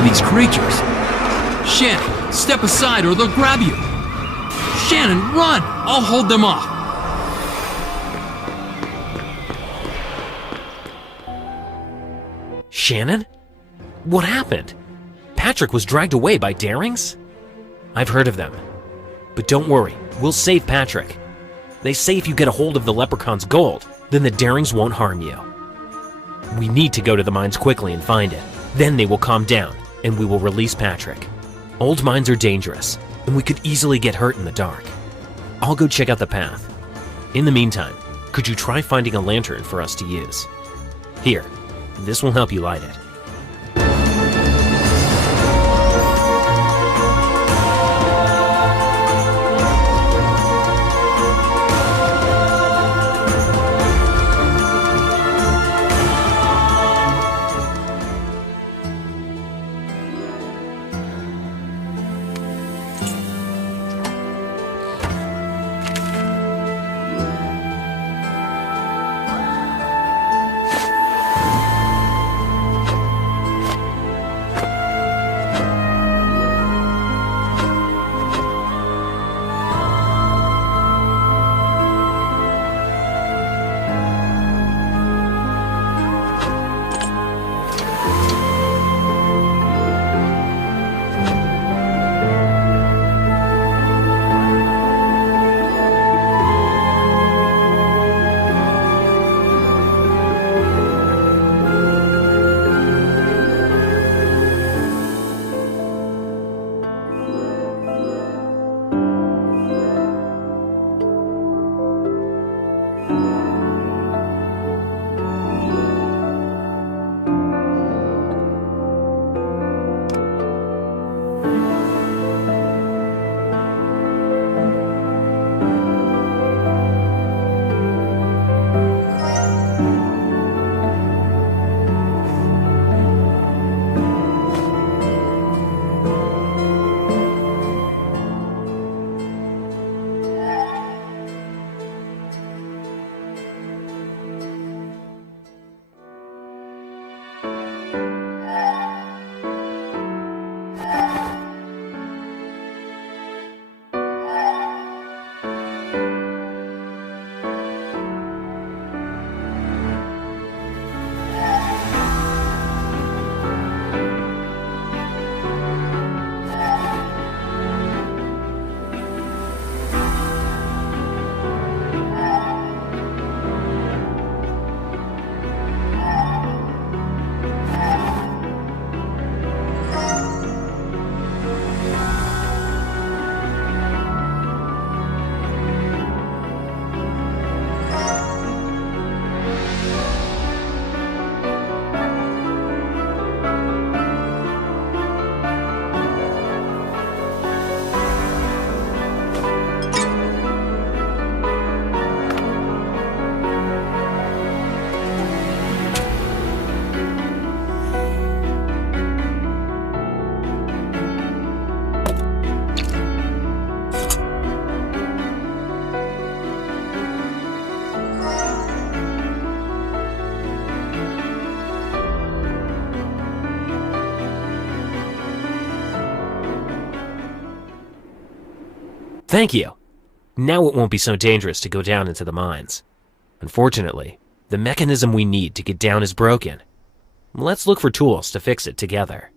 of these creatures. Shannon, step aside or they'll grab you. Shannon, run! I'll hold them off. Shannon? What happened? Patrick was dragged away by Darings? I've heard of them. But don't worry, we'll save Patrick. They say if you get a hold of the Leprechaun's gold, then the Darings won't harm you. We need to go to the mines quickly and find it. Then they will calm down, and we will release Patrick. Old mines are dangerous, and we could easily get hurt in the dark. I'll go check out the path. In the meantime, could you try finding a lantern for us to use? Here, this will help you light it. Thank you. Now it won't be so dangerous to go down into the mines. Unfortunately, the mechanism we need to get down is broken. Let's look for tools to fix it together.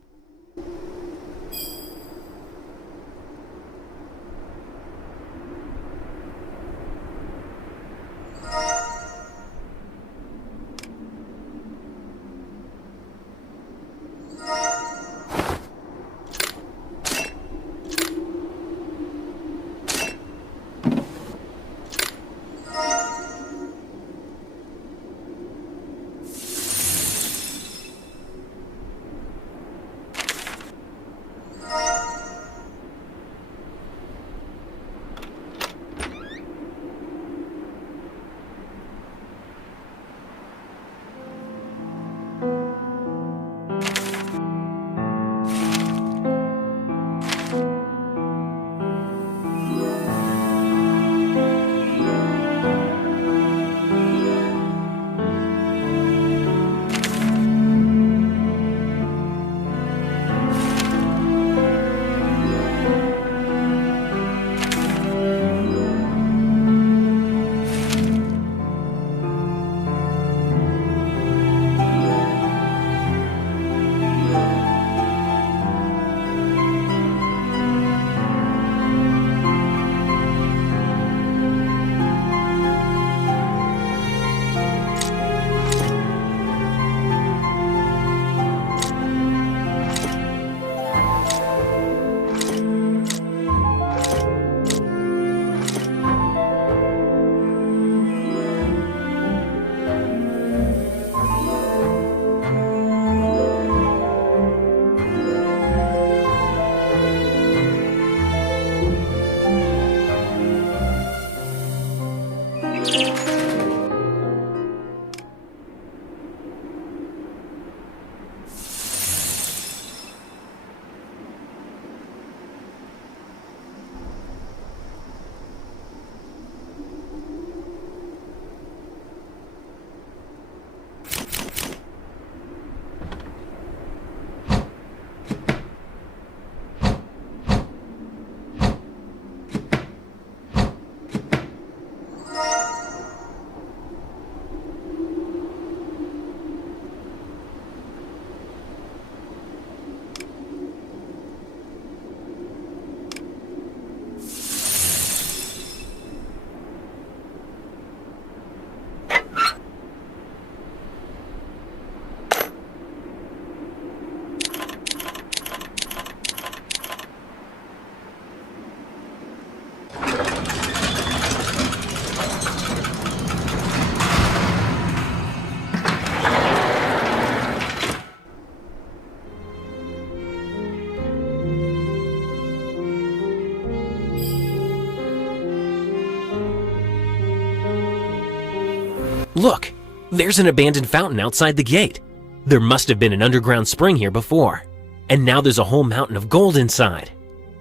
Look! There's an abandoned fountain outside the gate. There must have been an underground spring here before. And now there's a whole mountain of gold inside.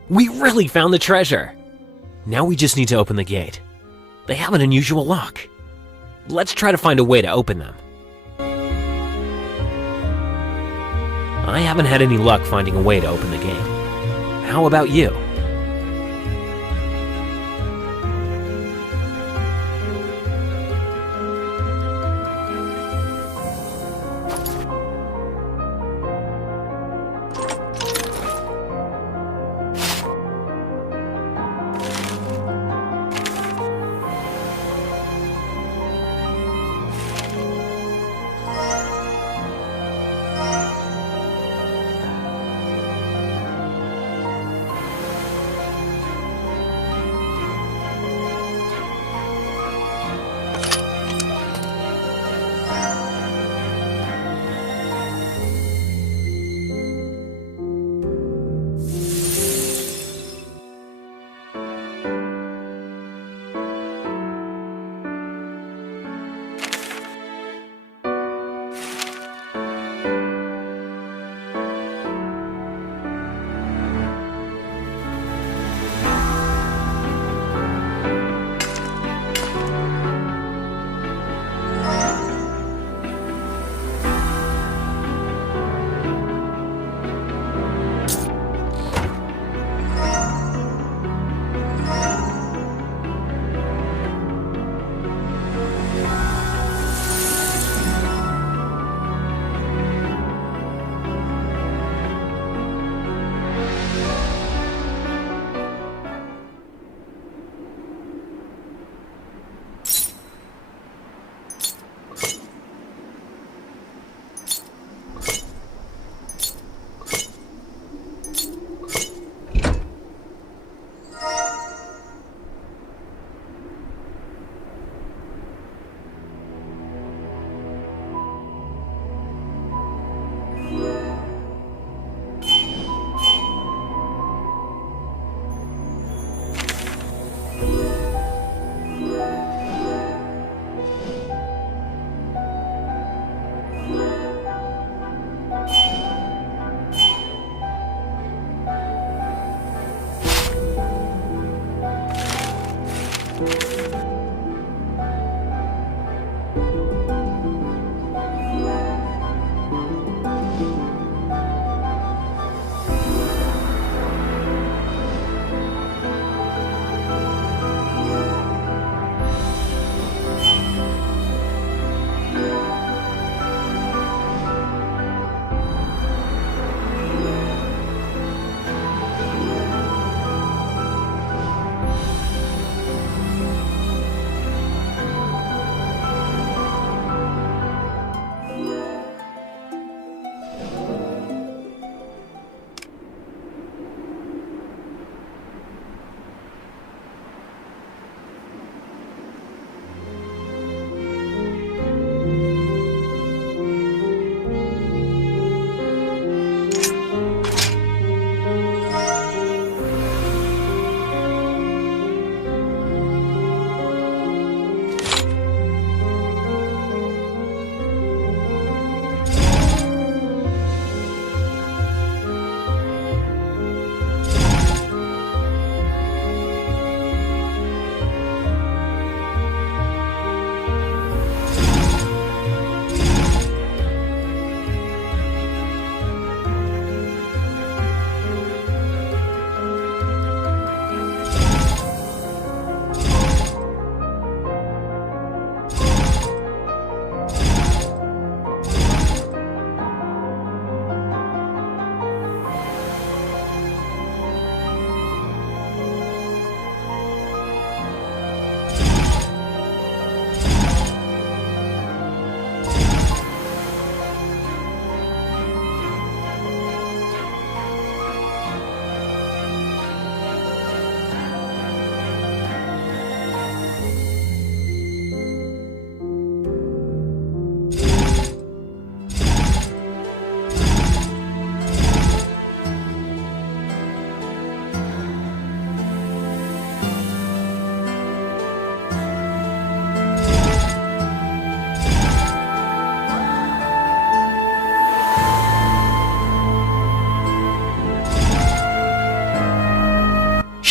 We really found the treasure! Now we just need to open the gate. They have an unusual lock. Let's try to find a way to open them. I haven't had any luck finding a way to open the gate. How about you?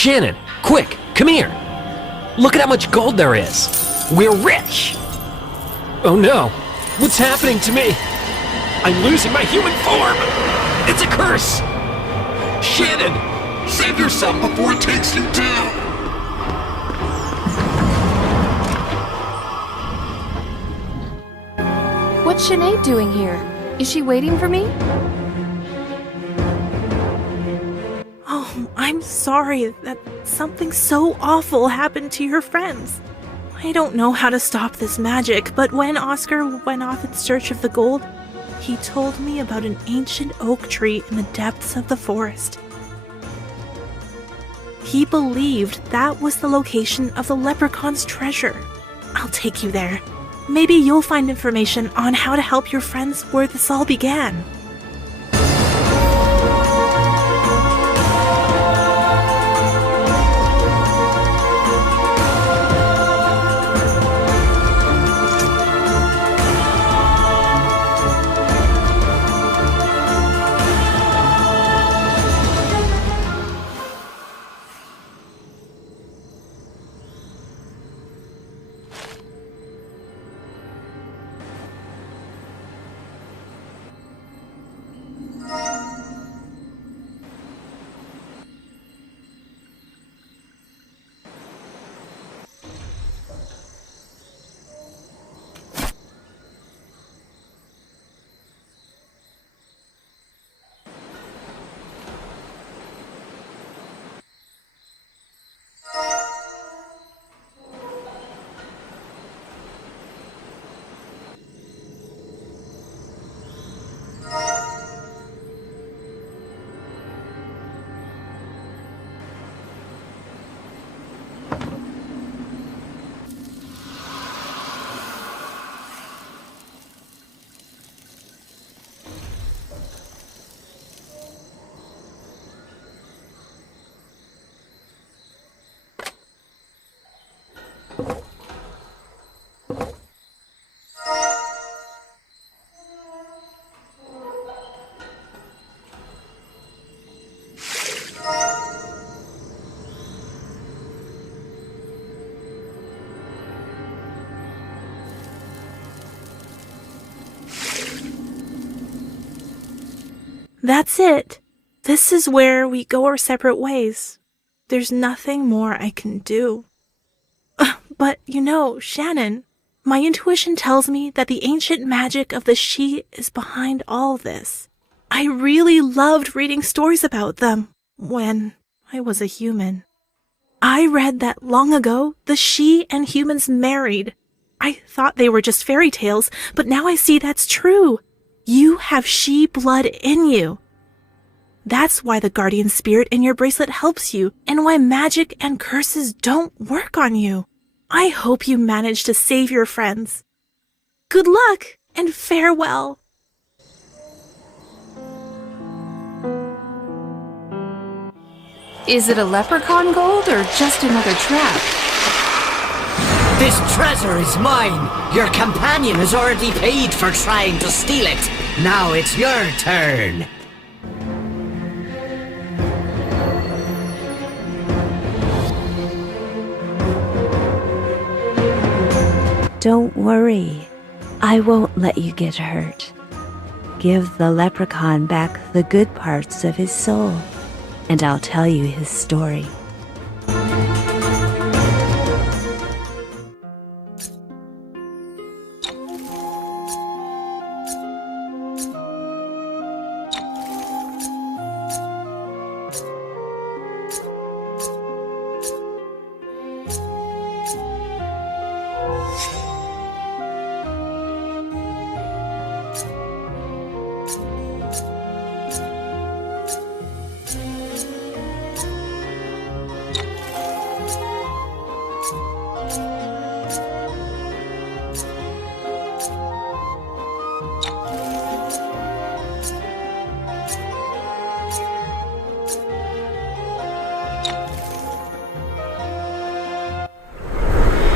Shannon, quick, come here. Look at how much gold there is. We're rich. Oh no, what's happening to me? I'm losing my human form. It's a curse. Shannon, save yourself before it takes you down. What's Sinead doing here? Is she waiting for me? Oh, I'm sorry that something so awful happened to your friends. I don't know how to stop this magic, but when Oscar went off in search of the gold, he told me about an ancient oak tree in the depths of the forest. He believed that was the location of the Leprechaun's treasure. I'll take you there. Maybe you'll find information on how to help your friends where this all began. That's it. This is where we go our separate ways. There's nothing more I can do. But, Shannon, my intuition tells me that the ancient magic of the Sidhe is behind all this. I really loved reading stories about them when I was a human. I read that long ago the Sidhe and humans married. I thought they were just fairy tales, but now I see that's true. You have Sidhe blood in you. That's why the guardian spirit in your bracelet helps you, and why magic and curses don't work on you. I hope you manage to save your friends. Good luck, and farewell. Is it a leprechaun gold or just another trap? This treasure is mine. Your companion has already paid for trying to steal it. Now it's your turn. Don't worry. I won't let you get hurt. Give the leprechaun back the good parts of his soul, and I'll tell you his story.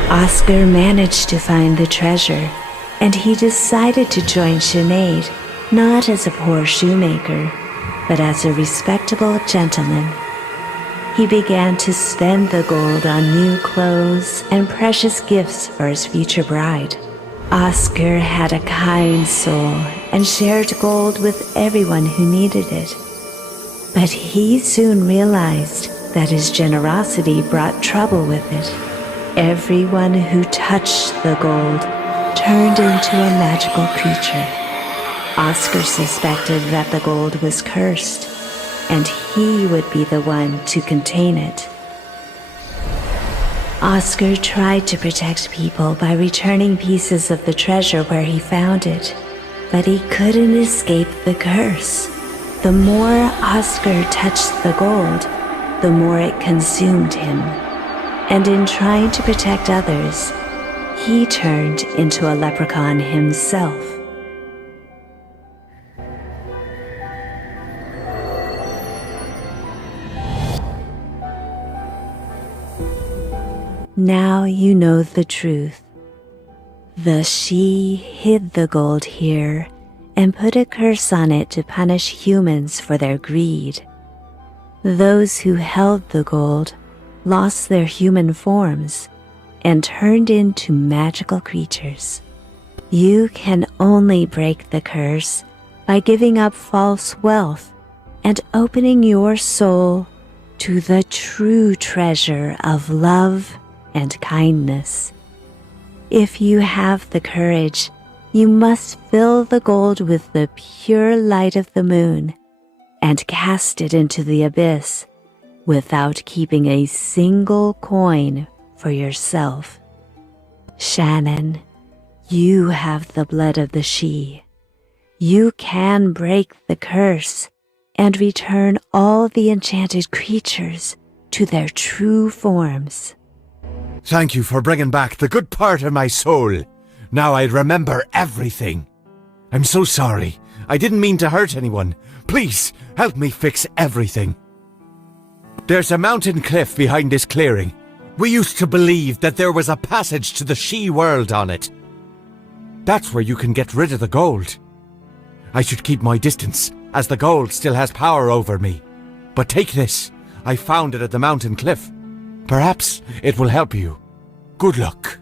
Oscar managed to find the treasure, and he decided to join Sinead, not as a poor shoemaker, but as a respectable gentleman. he began to spend the gold on new clothes and precious gifts for his future bride. Oscar had a kind soul and shared gold with everyone who needed it. But he soon realized that his generosity brought trouble with it. Everyone who touched the gold turned into a magical creature. Oscar suspected that the gold was cursed, and he would be the one to contain it. Oscar tried to protect people by returning pieces of the treasure where he found it, but he couldn't escape the curse. The more Oscar touched the gold, the more it consumed him. And in trying to protect others, he turned into a leprechaun himself. Now you know the truth. The Sidhe hid the gold here and put a curse on it to punish humans for their greed. Those who held the gold lost their human forms and turned into magical creatures. You can only break the curse by giving up false wealth and opening your soul to the true treasure of love and kindness. If you have the courage, you must fill the gold with the pure light of the moon and cast it into the abyss without keeping a single coin for yourself. Shannon, you have the blood of the Sidhe. You can break the curse and return all the enchanted creatures to their true forms. Thank you for bringing back the good part of my soul. Now I remember everything. I'm so sorry. I didn't mean to hurt anyone. Please, help me fix everything. There's a mountain cliff behind this clearing. We used to believe that there was a passage to the Sidhe world on it. That's where you can get rid of the gold. I should keep my distance, as the gold still has power over me. But take this. I found it at the mountain cliff. Perhaps it will help you. Good luck.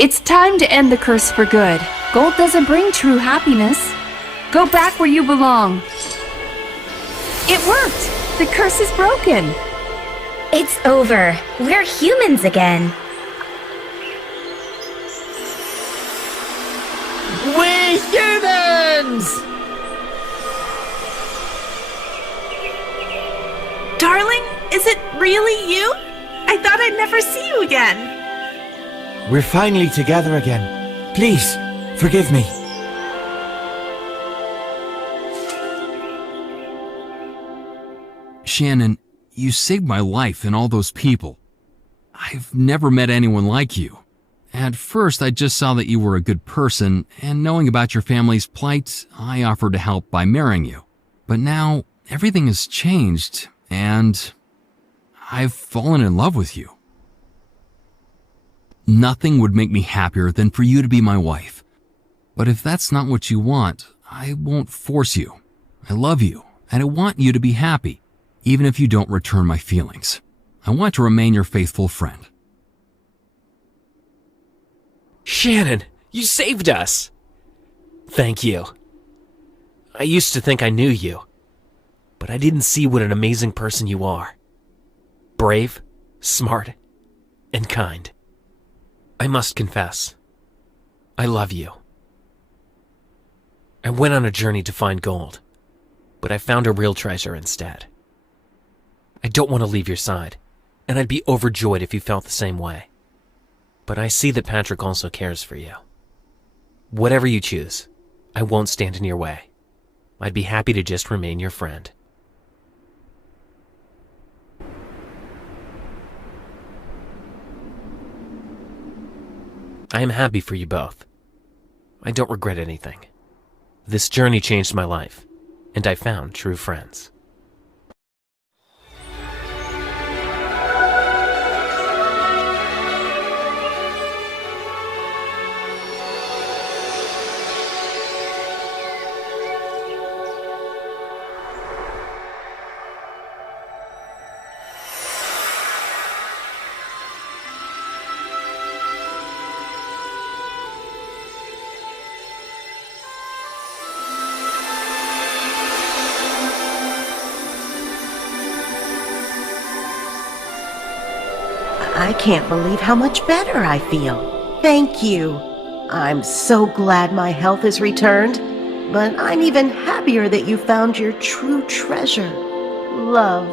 It's time to end the curse for good. Gold doesn't bring true happiness. Go back where you belong. It worked! The curse is broken. It's over. We're humans again. We're humans! Darling, is it really you? I thought I'd never see you again. We're finally together again. Please, forgive me. Shannon, you saved my life and all those people. I've never met anyone like you. At first, I just saw that you were a good person, and knowing about your family's plight, I offered to help by marrying you. But now, everything has changed, and I've fallen in love with you. Nothing would make me happier than for you to be my wife. But if that's not what you want, I won't force you. I love you, and I want you to be happy, even if you don't return my feelings. I want to remain your faithful friend. Shannon, you saved us! Thank you. I used to think I knew you, but I didn't see what an amazing person you are. Brave, smart, and kind. I must confess, I love you. I went on a journey to find gold, but I found a real treasure instead. I don't want to leave your side, and I'd be overjoyed if you felt the same way. But I see that Patrick also cares for you. Whatever you choose, I won't stand in your way. I'd be happy to just remain your friend. I am happy for you both. I don't regret anything. This journey changed my life, and I found true friends. I can't believe how much better I feel. Thank you. I'm so glad my health is returned, but I'm even happier that you found your true treasure, love.